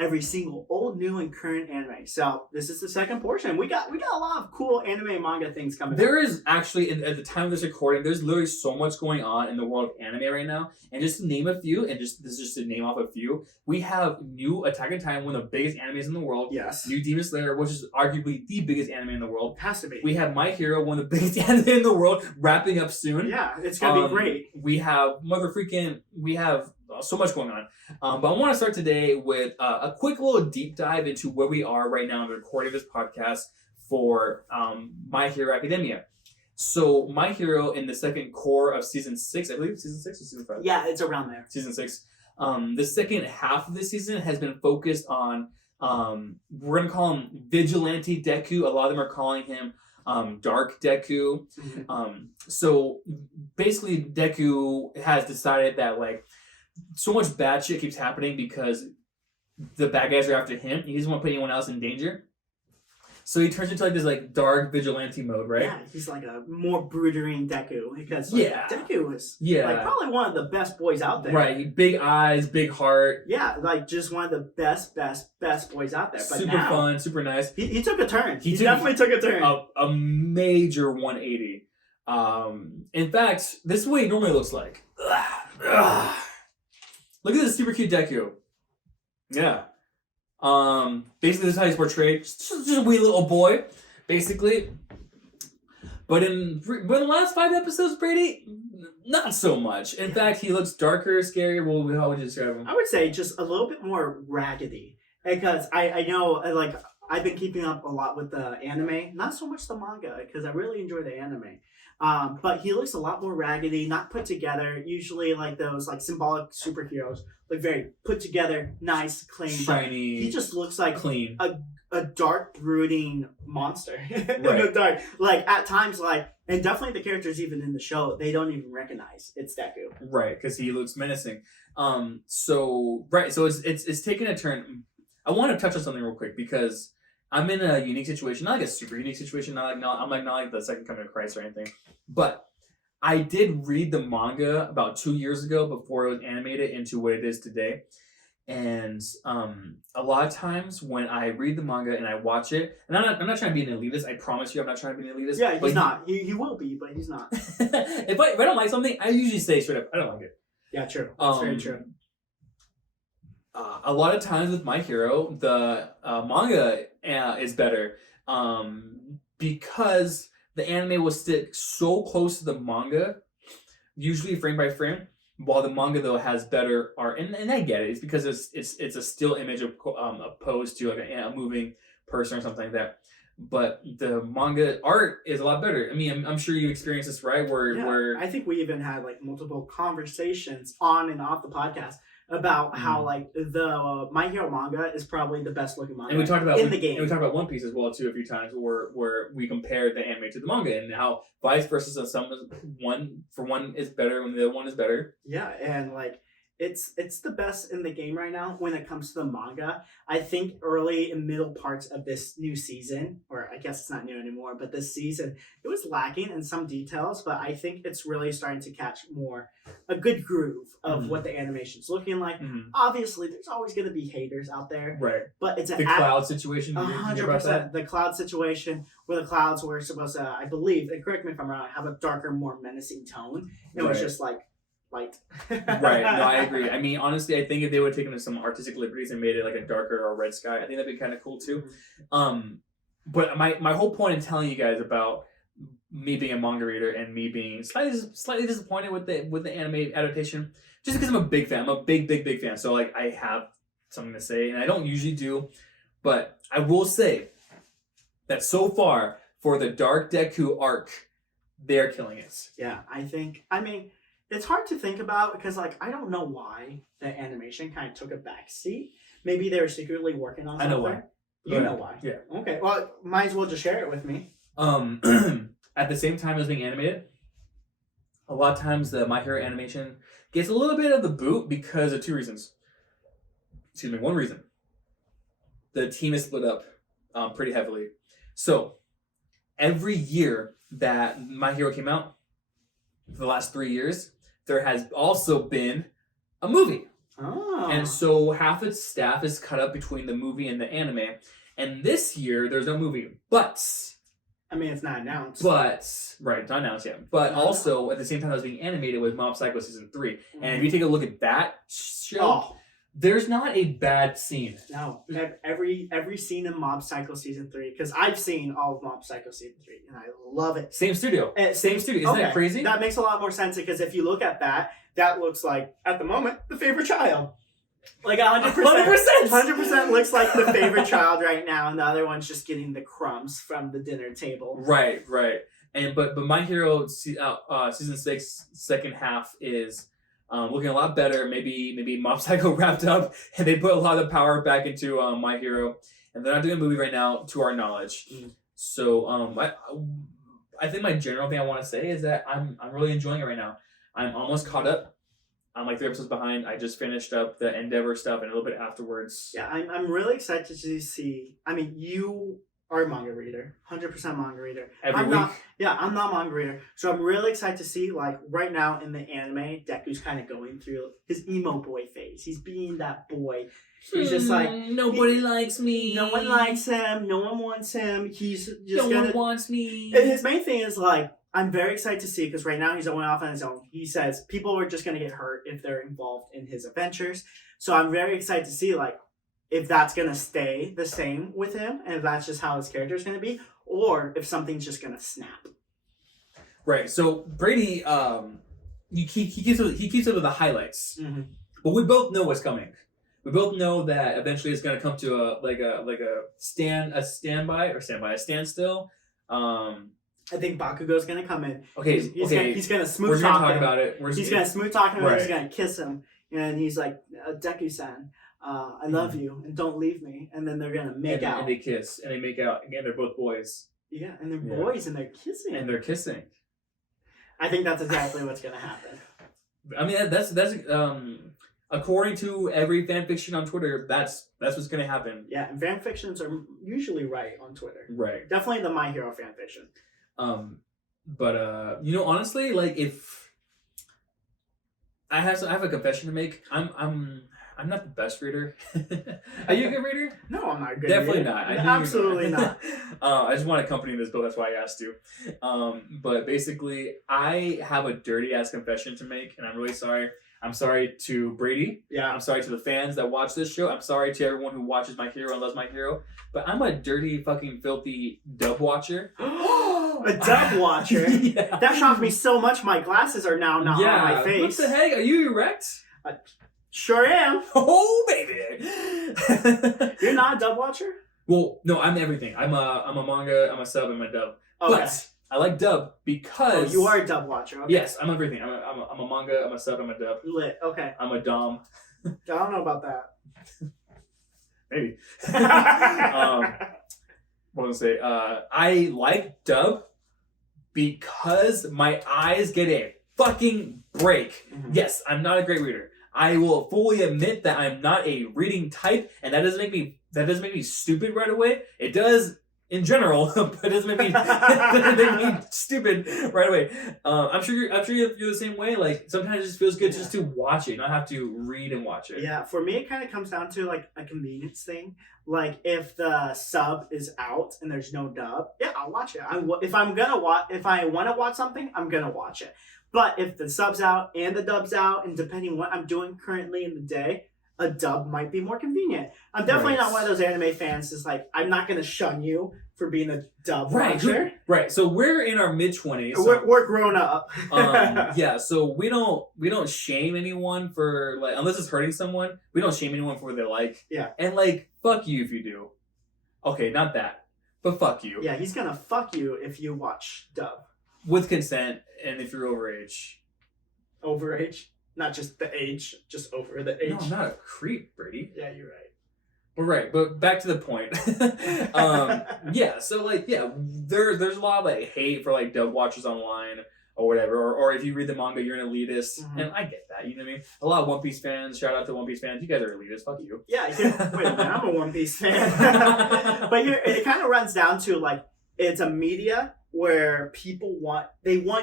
Every single old, new, and current anime. So this is the second portion. We got a lot of cool anime and manga things coming. There is actually, at the time of this recording, there's literally so much going on in the world of anime right now. And just to name a few, this is just to name off a few, we have new Attack on Titan, one of the biggest animes in the world. Yes. New Demon Slayer, which is arguably the biggest anime in the world. It has to be. We have My Hero, one of the biggest anime in the world, wrapping up soon. Yeah, it's gonna be great. We have so much going on. But I want to start today with a quick little deep dive into where we are right now in the recording of this podcast for My Hero Academia. So My Hero in the second core of season 6, I believe season 6 or season 5? Yeah, it's around there. Season 6. The second half of the season has been focused on, we're going to call him Vigilante Deku. A lot of them are calling him Dark Deku. Mm-hmm. So basically Deku has decided that so much bad shit keeps happening because the bad guys are after him. He doesn't want to put anyone else in danger. So he turns into this dark vigilante mode, right? Yeah, he's like a more brooding Deku because Deku is probably one of the best boys out there. Right, big eyes, big heart. Yeah, just one of the best boys out there. But super fun, super nice. He took a turn. He definitely took a turn. A major 180. In fact, this is what he normally looks like. Look at this super cute Deku. Yeah. Basically, this is how he's portrayed. Just a wee little boy, basically. But in the last 5 episodes, Brady, not so much. In fact, he looks darker, scarier. How would you describe him? I would say just a little bit more raggedy. Because I know, I've been keeping up a lot with the anime. Not so much the manga, because I really enjoy the anime. But he looks a lot more raggedy, not put together. Usually, those symbolic superheroes look very put together, nice, clean, shiny. He just looks like clean, a dark, brooding monster. Right. In the dark, at times, and definitely the characters even in the show, they don't even recognize it's Deku. Right, because he looks menacing. So it's taken a turn. I want to touch on something real quick because I'm in a unique situation, not a super unique situation, not like the second coming of Christ or anything, but I did read the manga about 2 years ago before it was animated into what it is today. And a lot of times when I read the manga and I watch it, and I'm not trying to be an elitist, I promise you I'm not trying to be an elitist. Yeah, he's not. He will be, but he's not. if I don't like something, I usually say straight up, I don't like it. Yeah, true. That's very true. A lot of times with My Hero, the manga is better because the anime will stick so close to the manga, usually frame by frame, while the manga though has better art. And I get it. It's because it's a still image opposed to a moving person or something like that. But the manga art is a lot better. I mean, I'm sure you experienced this, right? Where I think we even had multiple conversations on and off the podcast about how like the My Hero manga is probably the best looking manga And we talked about in the game. And we talked about One Piece as well too a few times, where we compared the anime to the manga and how vice versa. One is better when the other one is better. Yeah, and like it's the best in the game right now when it comes to the manga. I think early and middle parts of this new season, or I guess it's not new anymore, but this season, it was lacking in some details, but I think it's really starting to catch a good groove of what the animation's looking like. Obviously, there's always going to be haters out there. Right. But it's the cloud situation. 100%. The cloud situation where the clouds were supposed to, I believe, and correct me if I'm wrong, have a darker, more menacing tone. It was just like light. Right. No, I agree. I mean, honestly, I think if they would have taken some artistic liberties and made it like a darker or red sky, I think that'd be kind of cool too. But my whole point in telling you guys about me being a manga reader and me being slightly disappointed with the anime adaptation, just because I'm a big fan. I'm a big fan. So like I have something to say, and I don't usually do, but I will say that so far for the Dark Deku arc, they're killing it. Yeah, I mean, it's hard to think about because, like, I don't know why the animation kind of took a backseat. Maybe they were secretly working on something. I know why. You know why. Yeah. Okay, well, might as well just share it with me. At the same time as being animated, a lot of times the My Hero animation gets a little bit of the boot because of two reasons. Excuse me, one reason. The team is split up pretty heavily. So, every year that My Hero came out, for the last 3 years, there has also been a movie. Oh. And so half its staff is cut up between the movie and the anime. And this year, there's no movie. But... I mean, it's not announced. Right, it's not announced yet. But also, at the same time, it was being animated with Mob Psycho Season 3. And if you take a look at that show, there's not a bad scene. No. Every scene in Mob Psycho Season 3, because I've seen all of Mob Psycho Season 3, and I love it. Same studio. Same studio. Isn't that crazy? That makes a lot more sense, because if you look at that looks like, at the moment, the favorite child. Like 100%. 100% looks like the favorite child right now, and the other one's just getting the crumbs from the dinner table. Right. And but My Hero Season 6 second half is looking a lot better. Maybe Mob Psycho wrapped up and they put a lot of power back into My Hero, and they're not doing a movie right now, to our knowledge. So I think my general thing I want to say is that I'm really enjoying it right now. I'm almost caught up. I'm like 3 episodes behind. I just finished up the Endeavor stuff and a little bit afterwards. Yeah, I'm really excited to see. I mean, you are a manga reader, 100% manga reader. I'm not a manga reader, so I'm really excited to see. Like right now in the anime, Deku's kind of going through his emo boy phase. He's being that boy. He's just like nobody likes me. No one likes him. No one wants him. He's just no one wants me. And his main thing is like, I'm very excited to see, because right now he's going off on his own. He says people are just going to get hurt if they're involved in his adventures. So I'm very excited to see like if that's going to stay the same with him, and if that's just how his character is going to be, or if something's just going to snap. Right. So Brady, he keeps up with the highlights, but we both know what's coming. We both know that eventually it's going to come to a standstill. I think Bakugo's gonna come in. Okay, he's gonna smooth talk talk about it. He's gonna smooth talk him. He's gonna kiss him, and he's like, Deku-san, I love you, and don't leave me. And then they're gonna make out. And they kiss, and they make out. Again, they're both boys. Yeah, and they're boys, and they're kissing. I think that's exactly what's gonna happen. I mean, that's according to every fan fiction on Twitter, that's what's gonna happen. Yeah, and fan fictions are usually right on Twitter. Right. Definitely the My Hero fan fiction. But honestly, like if I have a confession to make. I'm not the best reader. Are you a good reader? No, I'm not a good Definitely reader. not. Absolutely not. I just want to accompany this bill. That's why I asked you. But basically, I have a dirty ass confession to make, and I'm really sorry. I'm sorry to Brady. Yeah. I'm sorry to the fans that watch this show. I'm sorry to everyone who watches My Hero and loves My Hero. But I'm a dirty, fucking, filthy dub watcher. A dub watcher? Yeah. That shocked me so much. My glasses are now not on my face. What the heck? Are you erect? Sure am. Oh, baby. You're not a dub watcher? Well, no, I'm everything. I'm a manga, I'm a sub, I'm a dub. Okay. But I like dub because... Oh, you are a dub watcher. Okay. Yes, I'm everything. I'm a manga, I'm a sub, I'm a dub. Lit. Okay. I'm a dom. I don't know about that. Maybe. What was I say? I like dub because my eyes get a fucking break. Mhm. Yes, I'm not a great reader. I will fully admit that I'm not a reading type, and that doesn't make me stupid right away. It does in general, but it doesn't make me, doesn't make me stupid right away. I'm sure you're the same way. Like sometimes it just feels good just to watch it, not have to read and watch it. Yeah, for me it kind of comes down to like a convenience thing. Like if the sub is out and there's no dub, yeah, I'll watch it. If I want to watch something, I'm gonna watch it. But if the sub's out and the dub's out, and depending what I'm doing currently in the day, a dub might be more convenient. I'm definitely not one of those anime fans. Is like I'm not gonna shun you for being a dub watcher. Right. So we're in our mid-20s. We're grown up. Yeah. So we don't shame anyone for like unless it's hurting someone. We don't shame anyone for what they like. Yeah. And like fuck you if you do. Okay, not that, but fuck you. Yeah, he's gonna fuck you if you watch dub with consent and if you're overage. Overage. Not just the age, just over the age. No, I'm not a creep, Brady. Yeah, you're right. Well, right, but back to the point. Yeah, so like, yeah, there's a lot of like hate for like dub watchers online or whatever, or if you read the manga, you're an elitist, and I get that. You know what I mean? A lot of One Piece fans. Shout out to One Piece fans. You guys are elitist. Fuck you. Yeah, wait a minute, I'm a One Piece fan. But it kind of runs down to like it's a media where people want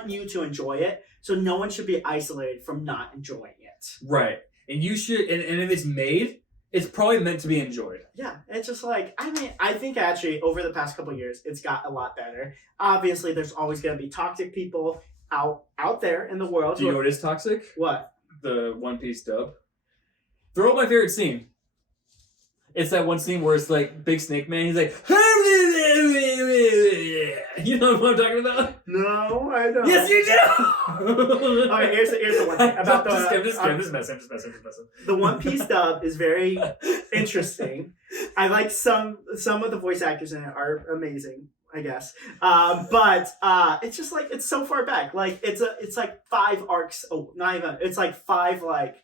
you to enjoy it. So no one should be isolated from not enjoying it. Right. And you should, and if it's made, it's probably meant to be enjoyed. Yeah. It's just like, I mean, I think actually over the past couple of years, it's got a lot better. Obviously, there's always going to be toxic people out there in the world. Do you know what is toxic? What? The One Piece dub. Throw out my favorite scene. It's that one scene where it's like Big Snake Man. He's like, you know what I'm talking about? No, I don't. Yes, you do. Okay, here's the one thing about the. I'm just messing. The One Piece dub is very interesting. I like some of the voice actors in it are amazing, I guess. But it's just like it's so far back. Like it's like 5 arcs. Oh, not even. It's like 5 like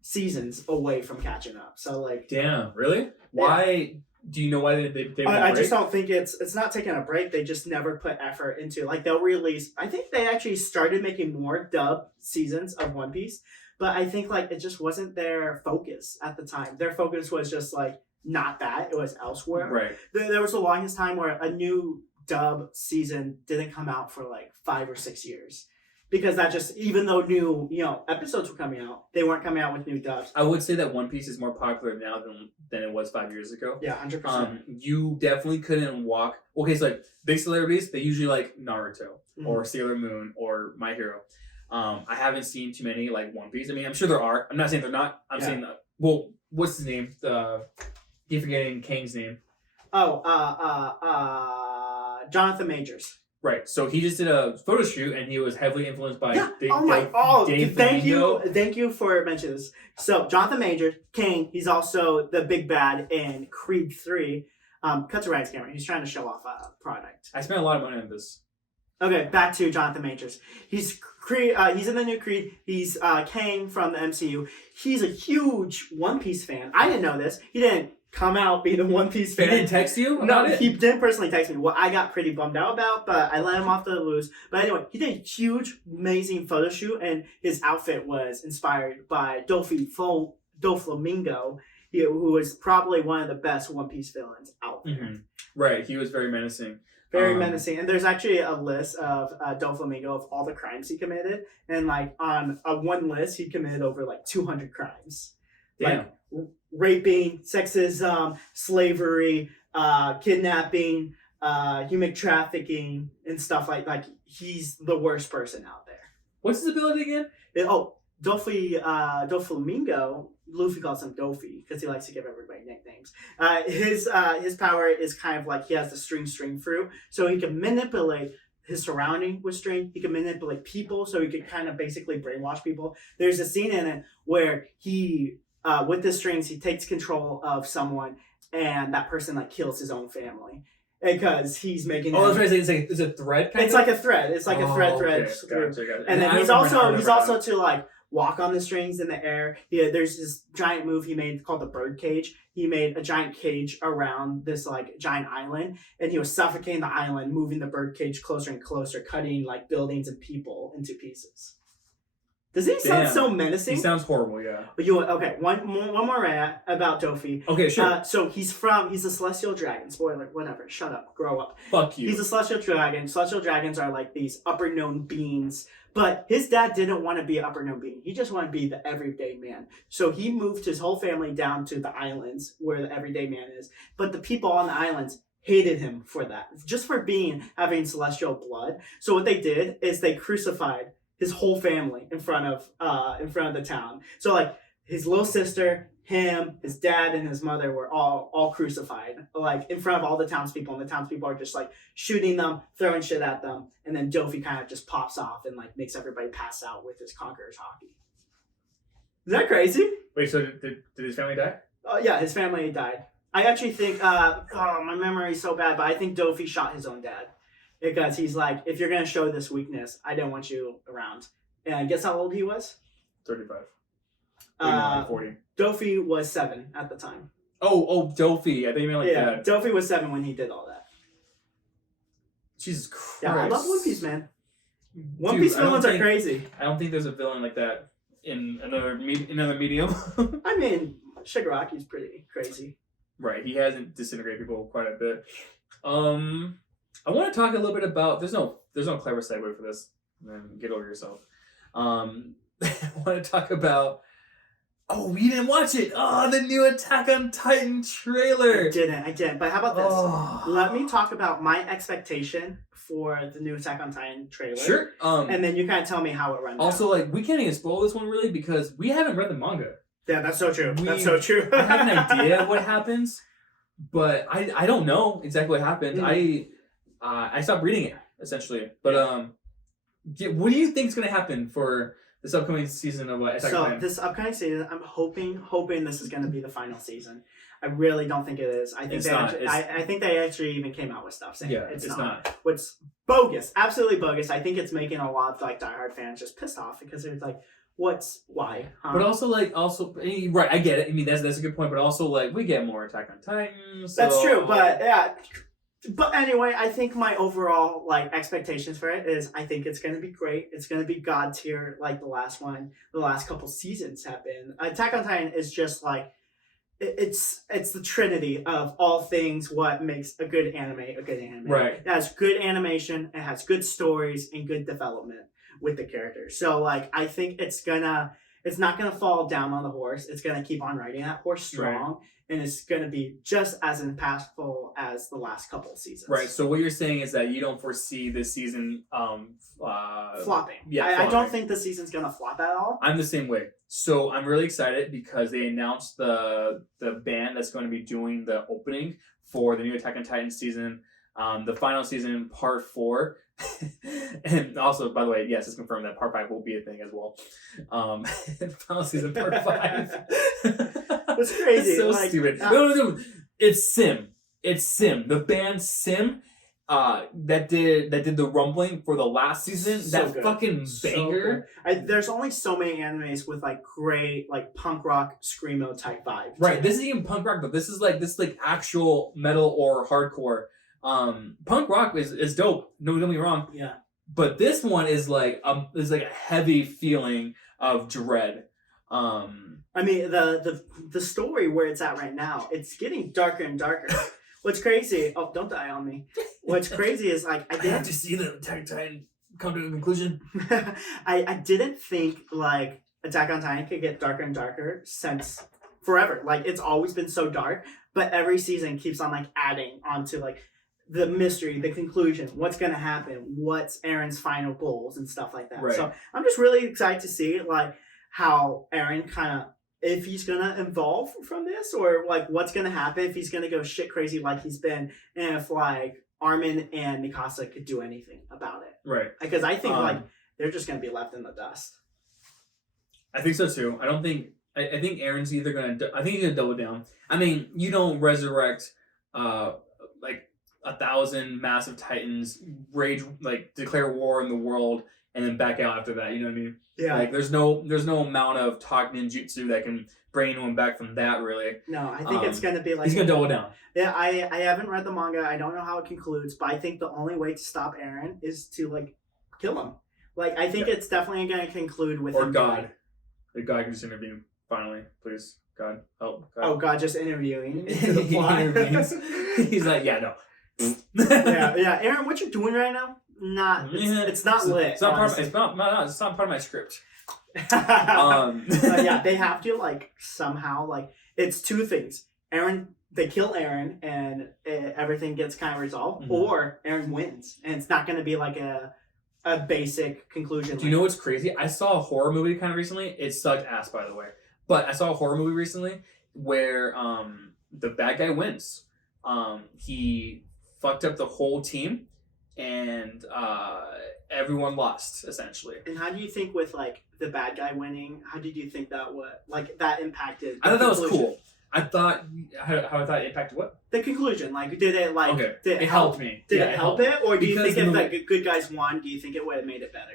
seasons away from catching up. So like. Damn, really? Why? Yeah. Do you know why they I just don't think it's not taking a break. They just never put effort into like they'll release. I think they actually started making more dub seasons of One Piece, but I think like it just wasn't their focus at the time. Their focus was just like not that. It was elsewhere. Right. There was the longest time where a new dub season didn't come out for like 5 or 6 years. Because that just, even though new, episodes were coming out, they weren't coming out with new dubs. I would say that One Piece is more popular now than it was 5 years ago. Yeah, 100%. You definitely couldn't walk. Okay, so like big celebrities, they usually like Naruto or Sailor Moon or My Hero. I haven't seen too many like One Piece. I mean, I'm sure there are. I'm not saying they're not. I'm saying, well, what's his name? You're forgetting Kang's name. Oh, Jonathan Majors. Right, so he just did a photo shoot, and he was heavily influenced by Dave Thank you for mentioning this. So, Jonathan Majors, King, he's also the big bad in Creed 3. Cut to Ryan's camera. He's trying to show off a product. I spent a lot of money on this. Okay, back to Jonathan Majors. He's in the new Creed. He's Kang from the MCU. He's a huge One Piece fan. I didn't know this. He didn't come out being a One Piece fan. He didn't text you? No, he didn't personally text me. What I got pretty bummed out about, but I let him off the loose. But anyway, he did a huge, amazing photo shoot, and his outfit was inspired by Doflamingo, who is probably one of the best One Piece villains out there. Mm-hmm. Right, he was very menacing. Very menacing. And there's actually a list of Doflamingo of all the crimes he committed. And like on one list, he committed over like 200 crimes. Damn. Like, raping, sexism, slavery, kidnapping, human trafficking, and stuff like he's the worst person out there. What's his ability again? Doflamingo. Luffy calls him Dofi because he likes to give everybody nicknames. His power is kind of like he has the string fruit, so he can manipulate his surrounding with string. He can manipulate people, so he can kind of basically brainwash people. There's a scene in it where he, with the strings, he takes control of someone, and that person like kills his own family because he's making. Oh, that's right. It's a thread. It's like a thread. It's like a thread. Okay. Gotcha. And then he's also to like walk on the strings in the air. There's this giant move he made called the bird cage. He made a giant cage around this like giant island, and he was suffocating the island, moving the bird cage closer and closer, cutting like buildings and people into pieces. Does he sound so menacing? He sounds horrible, yeah. But okay, one more rant about Dofi. Okay, sure. So he's a celestial dragon. Spoiler, whatever. Shut up. Grow up. Fuck you. He's a celestial dragon. Celestial dragons are like these upper known beings. But his dad didn't want to be an upper known being. He just wanted to be the everyday man. So he moved his whole family down to the islands where the everyday man is. But the people on the islands hated him for that. Just for having celestial blood. So what they did is they crucified his whole family in front of the town. So like his little sister, him, his dad, and his mother were all crucified, like in front of all the townspeople, and the townspeople are just like shooting them, throwing shit at them, and then Dofi kind of just pops off and like makes everybody pass out with his Conqueror's hockey. Is that crazy? Wait, so did his family die? Yeah, his family died. I actually think, my memory is so bad, but I think Dofi shot his own dad. Because he's like, if you're going to show this weakness, I don't want you around. And guess how old he was? 35. 40. Dofi was 7 at the time. Oh, Dofi. I think you meant like that. Dofi was 7 when he did all that. Jesus Christ. Yeah, I love One Piece, man. One Piece villains are crazy. I don't think there's a villain like that in another medium. I mean, Shigaraki's pretty crazy. Right, he hasn't disintegrated people quite a bit. I want to talk a little bit about. There's no clever segue for this. Man, get over yourself. I want to talk about. Oh, you didn't watch it. Oh, the new Attack on Titan trailer. I didn't. But how about this? Let me talk about my expectation for the new Attack on Titan trailer. Sure. And then you kind of tell me how it runs. Also, like, we can't even spoil this one really because we haven't read the manga. Yeah, that's so true. That's so true. I have an idea of what happens, but I don't know exactly what happens. I stopped reading it essentially, but what do you think is going to happen for this upcoming season of Attack on Titan? This upcoming season, I'm hoping this is going to be the final season. I really don't think it is. I think they actually even came out with stuff saying it's not. What's bogus, absolutely bogus. I think it's making a lot of like diehard fans just pissed off because it's like, why? Huh? But also right, I get it. I mean, that's a good point. But also, like, we get more Attack on Titan. So... That's true, but yeah. But anyway, I think my overall like expectations for it is I think it's going to be great. It's going to be god tier like the last couple seasons have been. Attack on Titan is just like it's the trinity of all things what makes a good anime a good anime. Right. It has good animation, it has good stories and good development with the characters. So like I think it's not gonna fall down on the horse. It's gonna keep on riding that horse strong. Right. And it's going to be just as impactful as the last couple of seasons. Right. So what you're saying is that you don't foresee this season flopping. Yeah, I don't think the season's going to flop at all. I'm the same way. So I'm really excited because they announced the band that's going to be doing the opening for the new Attack on Titan season, the final season, part 4. And also, by the way, yes, it's confirmed that part 5 will be a thing as well. Final season, part 5. It's crazy. It's so stupid. No. It's Sim. The band Sim that did the rumbling for the last season. So that good. Fucking banger. There's only so many animes with like great like punk rock screamo type vibes. Right. This isn't even punk rock, but this is like actual metal or hardcore. Punk rock is dope. No, don't get me wrong. Yeah. But this one is like a heavy feeling of dread. I mean, the story where it's at right now, it's getting darker and darker. What's crazy? Oh, don't die on me. What's crazy is like I have to see the Attack on Titan come to a conclusion. I didn't think like Attack on Titan could get darker and darker since forever. Like it's always been so dark, but every season keeps on like adding onto like the mystery, the conclusion, what's gonna happen, what's Aaron's final goals and stuff like that. Right. So I'm just really excited to see like how Aaron kind of, if he's gonna evolve from this, or like what's gonna happen if he's gonna go shit crazy like he's been, and if like Armin and Mikasa could do anything about it. Right. Because I think like they're just gonna be left in the dust. I think so too. I think Aaron's either gonna. I think he's gonna double down. I mean, you don't resurrect like 1,000 massive titans rage, like declare war in the world and then back out after that. You know what I mean? Yeah. Like there's no amount of talk ninjutsu that can bring anyone back from that, really. No, I think it's gonna be like he's gonna double down. Yeah, I haven't read the manga. I don't know how it concludes, but I think the only way to stop Eren is to like kill him. Like I think it's definitely gonna conclude with him God. dying. The God can just intervene finally, please. God help. God. Oh God, just interviewing into the plot. He's like, yeah, no. yeah. Eren, what you doing right now? It's not lit. It's not part of my script. Yeah, they have to like somehow like it's two things. They kill Eren and everything gets kind of resolved, or Eren wins, and it's not going to be like a basic conclusion. Do you know what's crazy? I saw a horror movie kind of recently. It sucked ass, by the way. But I saw a horror movie recently where the bad guy wins. He fucked up the whole team, and everyone lost essentially. And how do you think with like the bad guy winning? How did you think that that impacted? I thought that was cool. I thought how I thought it impacted what? The conclusion. Like, did it like? Okay. Did it helped me. Did it help it, or do you think if the good guys won, do you think it would have made it better?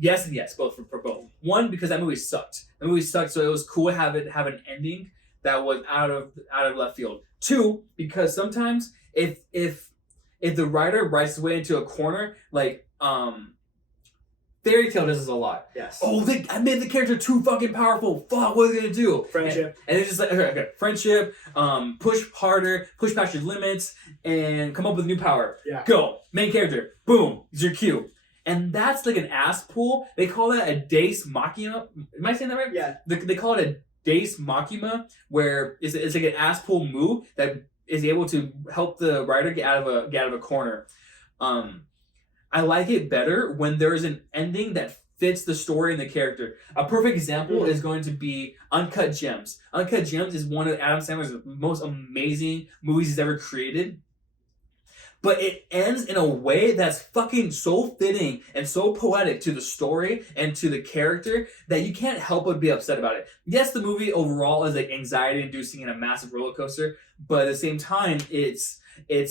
Yes and yes, both for both. One, because that movie sucked. The movie sucked, so it was cool to have an ending that was out of left field. Two, because sometimes if the writer writes his way into a corner, like Fairy Tail does this a lot. Yes. Oh, I made the character too fucking powerful. Fuck, what are they gonna do? Friendship. And it's just like okay, friendship. Push harder, push past your limits, and come up with new power. Yeah. Go, main character. Boom, is your cue. And that's like an ass pull. They call that a Deus Machina. Am I saying that right? Yeah. They call it a Deus Machina, where it's like an ass pull move that is able to help the writer get out of a corner. I like it better when there is an ending that fits the story and the character. A perfect example is going to be Uncut Gems. Uncut Gems is one of Adam Sandler's most amazing movies he's ever created. But it ends in a way that's fucking so fitting and so poetic to the story and to the character that you can't help but be upset about it. Yes, the movie overall is like anxiety inducing and a massive roller coaster, but at the same time, it's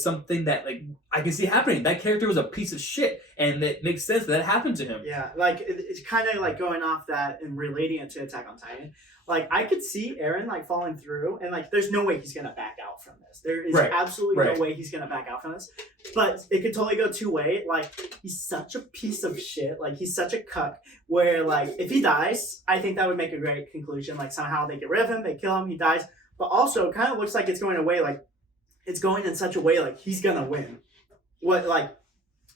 something that like I can see happening. That character was a piece of shit, and it makes sense that happened to him. Yeah, like it's kind of like going off that and relating it to Attack on Titan. Like I could see Eren like falling through, and like there's no way he's gonna back out from this. There is absolutely no way he's gonna back out from this. But it could totally go two way. Like he's such a piece of shit. Like he's such a cuck. Where like if he dies, I think that would make a great conclusion. Like somehow they get rid of him, they kill him, he dies. But also, it kind of looks like it's going away. Like it's going in such a way like he's gonna win. What like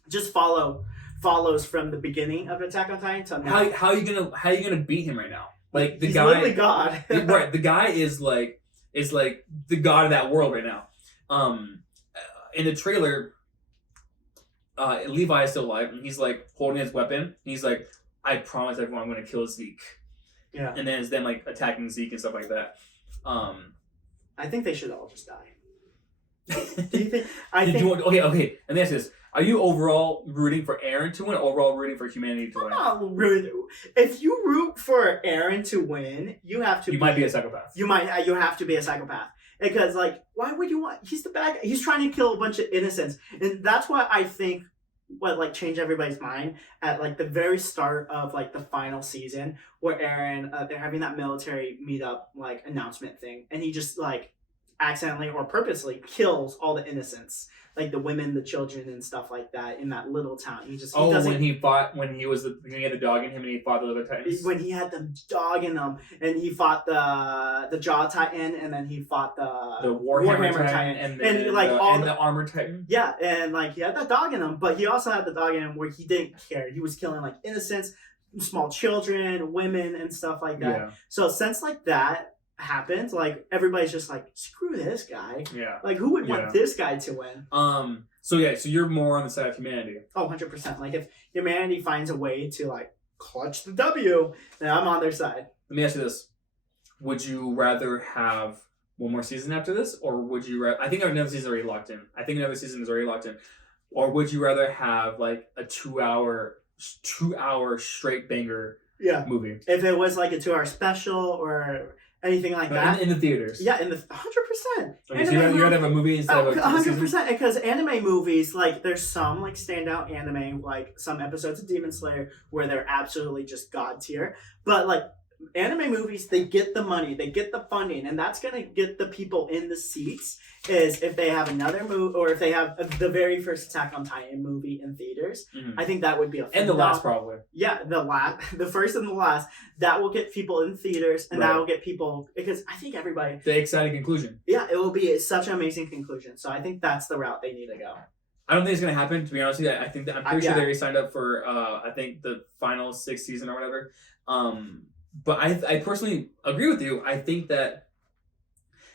just follows from the beginning of Attack on Titan to now. How you gonna beat him right now? Like he's literally God. Right, the guy is like the god of that world right now. In the trailer, Levi is still alive, and he's like holding his weapon. And he's like, "I promise everyone, I'm going to kill Zeke." Yeah. And then it's them like attacking Zeke and stuff like that. I think they should all just die. Do you think? Okay. Let me ask you this: are you overall rooting for Eren to win, or overall rooting for humanity to win? I'm not rooting. If you root for Eren to win, you have to. You might be a psychopath. You have to be a psychopath because, like, why would you want? He's the bad guy. He's trying to kill a bunch of innocents, and that's why I think what like changed everybody's mind at like the very start of like the final season, where Eren they're having that military meetup like announcement thing, and he just like accidentally or purposely kills all the innocents, like the women, the children, and stuff like that in that little town. He doesn't. When he had the dog in him and he fought the other Titans. When he had the dog in him, and he fought the Jaw Titan, and then he fought the Warhammer Titan, and like the Armor Titan. Yeah, and like he had that dog in him, but he also had the dog in him where he didn't care. He was killing like innocents, small children, women, and stuff like that. Yeah. So since like that happened, like everybody's just like, screw this guy. Yeah. Like who would want this guy to win? So you're more on the side of humanity. Oh, 100%. Like if humanity finds a way to like clutch the W, then I'm on their side. Let me ask you this. Would you rather have one more season after this, or would you I think another season is already locked in. Or would you rather have like a 2 hour straight banger movie? If it was like a 2 hour special, or anything like No, that. in the theaters. Yeah, in the 100%. Okay, so you gotta have a movie instead of a 100%. Because anime movies, like, there's some like standout anime, like some episodes of Demon Slayer where they're absolutely just god tier. But like anime movies, they get the money, they get the funding, and that's gonna get the people in the seats. Is if they have another movie, or if they have the very first Attack on Titan movie in theaters, I think that would be and the last probably. Yeah, the first and the last. That will get people in theaters, and that will get people, because I think everybody. The exciting conclusion. Yeah, it will be such an amazing conclusion. So I think that's the route they need to go. I don't think it's gonna happen. To be honest with you, I think that I'm pretty sure they already signed up for I think the final 6th season or whatever. But I personally agree with you. I think that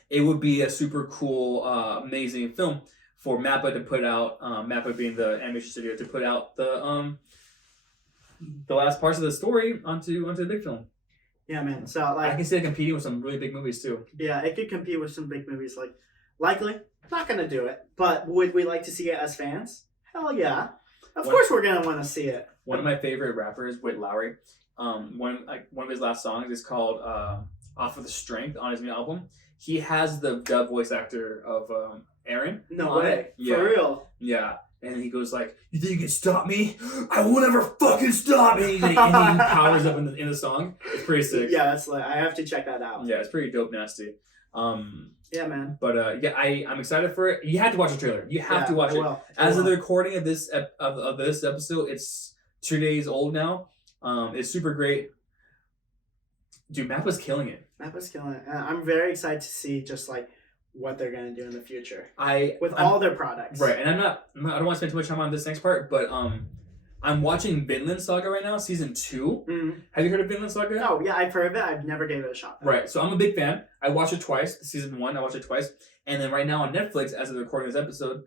it would be a super cool, amazing film for MAPPA to put out. MAPPA being the animation studio, to put out the last parts of the story onto the big film. Yeah, man. So like, I can see it competing with some really big movies too. Yeah, it could compete with some big movies. Like, likely not gonna do it, but would we like to see it as fans? Hell yeah! Of course, we're gonna want to see it. One of my favorite rappers, Whit Lowry. One of his last songs is called "Off of the Strength" on his new album. He has the dub voice actor of Aaron. No way. Yeah. For real. Yeah. And he goes like, "You think you can stop me? I will never fucking stop me!" And he powers up in the song. It's pretty sick. Yeah, that's like, I have to check that out. Yeah, it's pretty dope, nasty. Yeah, man. But yeah, I'm excited for it. You have to watch the trailer. You have to watch it. As of the recording of this of this episode, it's 2 days old now. It's super great. Dude, Mappa's killing it. Mappa's killing it. And I'm very excited to see just like what they're gonna do in the future with I'm, all their products. Right, and I don't want to spend too much time on this next part, but I'm watching Vinland Saga right now, season 2. Mm-hmm. Have you heard of Vinland Saga? Oh yeah, I've heard of it. I've never gave it a shot though. Right, so I'm a big fan. I watched it twice. Season 1, I watched it twice, and then right now on Netflix, as of the recording of this episode,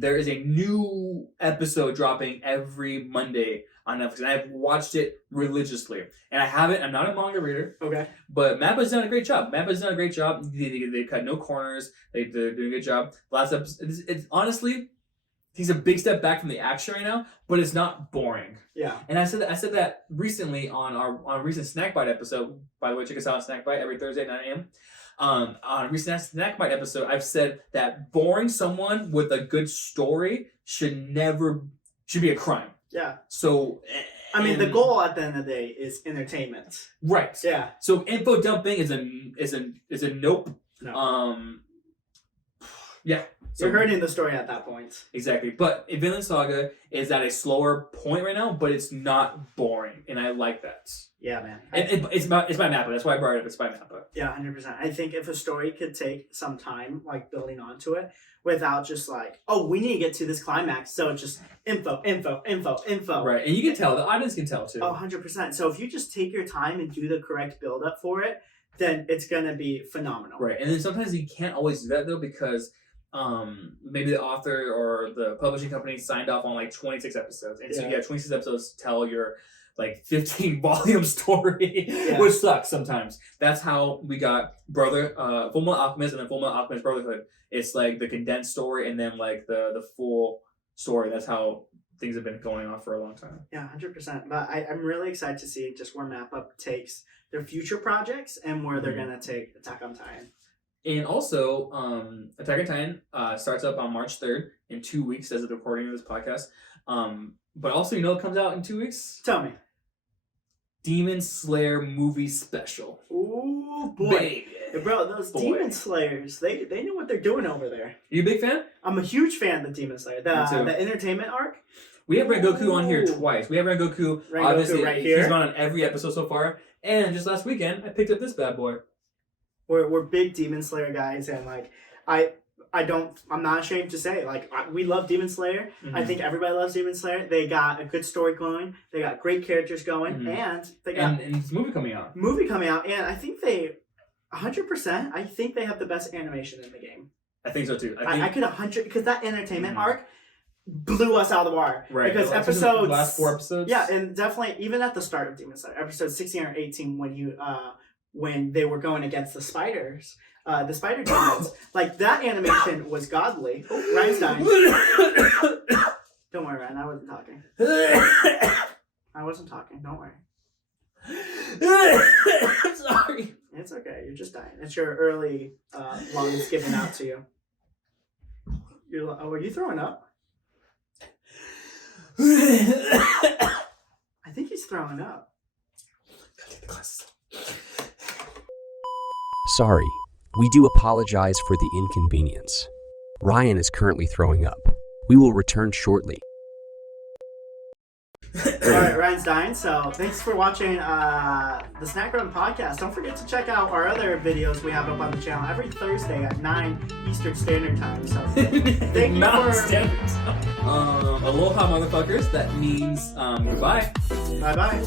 there is a new episode dropping every Monday on Netflix, and I've watched it religiously. And I'm not a manga reader. Okay. But Mappa's done a great job. They cut no corners. They're doing a good job. Last episode, it's honestly, he's a big step back from the action right now, but it's not boring. Yeah. And I said that recently on our recent Snack Bite episode. By the way, check us out on Snack Bite every Thursday at 9 a.m. On a recent Snack Bite episode, I've said that boring someone with a good story should be a crime. Yeah. So, I mean, the goal at the end of the day is entertainment. Right. Yeah. So info dumping is a nope. No. Yeah. So, you're hurting the story at that point. Exactly. But Vinland Saga is at a slower point right now, but it's not boring, and I like that. Yeah, man. It's by Mappa. That's why I brought it up. It's by Mappa. Yeah, 100%. I think if a story could take some time, like building onto it, without just like, oh, we need to get to this climax, so it's just info. Right, and you can tell. The audience can tell too. Oh, 100%. So if you just take your time and do the correct build up for it, then it's gonna be phenomenal. Right, and then sometimes you can't always do that though, because maybe the author or the publishing company signed off on like 26 episodes, and so you have 26 episodes to tell your like 15-volume story, which sucks sometimes. That's how we got Fullmetal Alchemist and then Fullmetal Alchemist Brotherhood. It's like the condensed story and then like the full story. That's how things have been going on for a long time. Yeah, 100%. But I'm really excited to see just where Mappa takes their future projects and where they're gonna take Attack on Titan. And also, Attack on Titan starts up on March 3rd in 2 weeks as of the recording of this podcast. But also, it comes out in 2 weeks? Tell me. Demon Slayer movie special. Ooh, boy. Baby. Bro, those Demon Slayers, they know what they're doing over there. You a big fan? I'm a huge fan of the Demon Slayer. The entertainment arc. We have Rengoku on here twice. We have Rengoku obviously right here. He's been on every episode so far. And just last weekend, I picked up this bad boy. We're big Demon Slayer guys, and like I'm not ashamed to say, like, we love Demon Slayer. Mm-hmm. I think everybody loves Demon Slayer. They got a good story going. They got great characters going, and they got and this movie coming out. And I think they 100%. I think they have the best animation in the game. I think so too. I could 100 because that entertainment arc blew us out of the water. Right. Because last 4 episodes. Yeah, and definitely even at the start of Demon Slayer, episode 16 or 18, when they were going against the spiders. The spider demons, like that animation was godly. Oh, Ryan's dying. Don't worry, Ryan. I wasn't talking. Don't worry. I'm sorry. It's okay. You're just dying. It's your early lungs giving out to you. Are you throwing up? I think he's throwing up. Sorry, we do apologize for the inconvenience. Ryan is currently throwing up. We will return shortly. Alright, Ryan's dying, so thanks for watching the Snack Run podcast. Don't forget to check out our other videos we have up on the channel every Thursday at 9 Eastern Standard Time. So thank you Mountain for... Standard Time. Aloha, motherfuckers. That means goodbye. Bye-bye.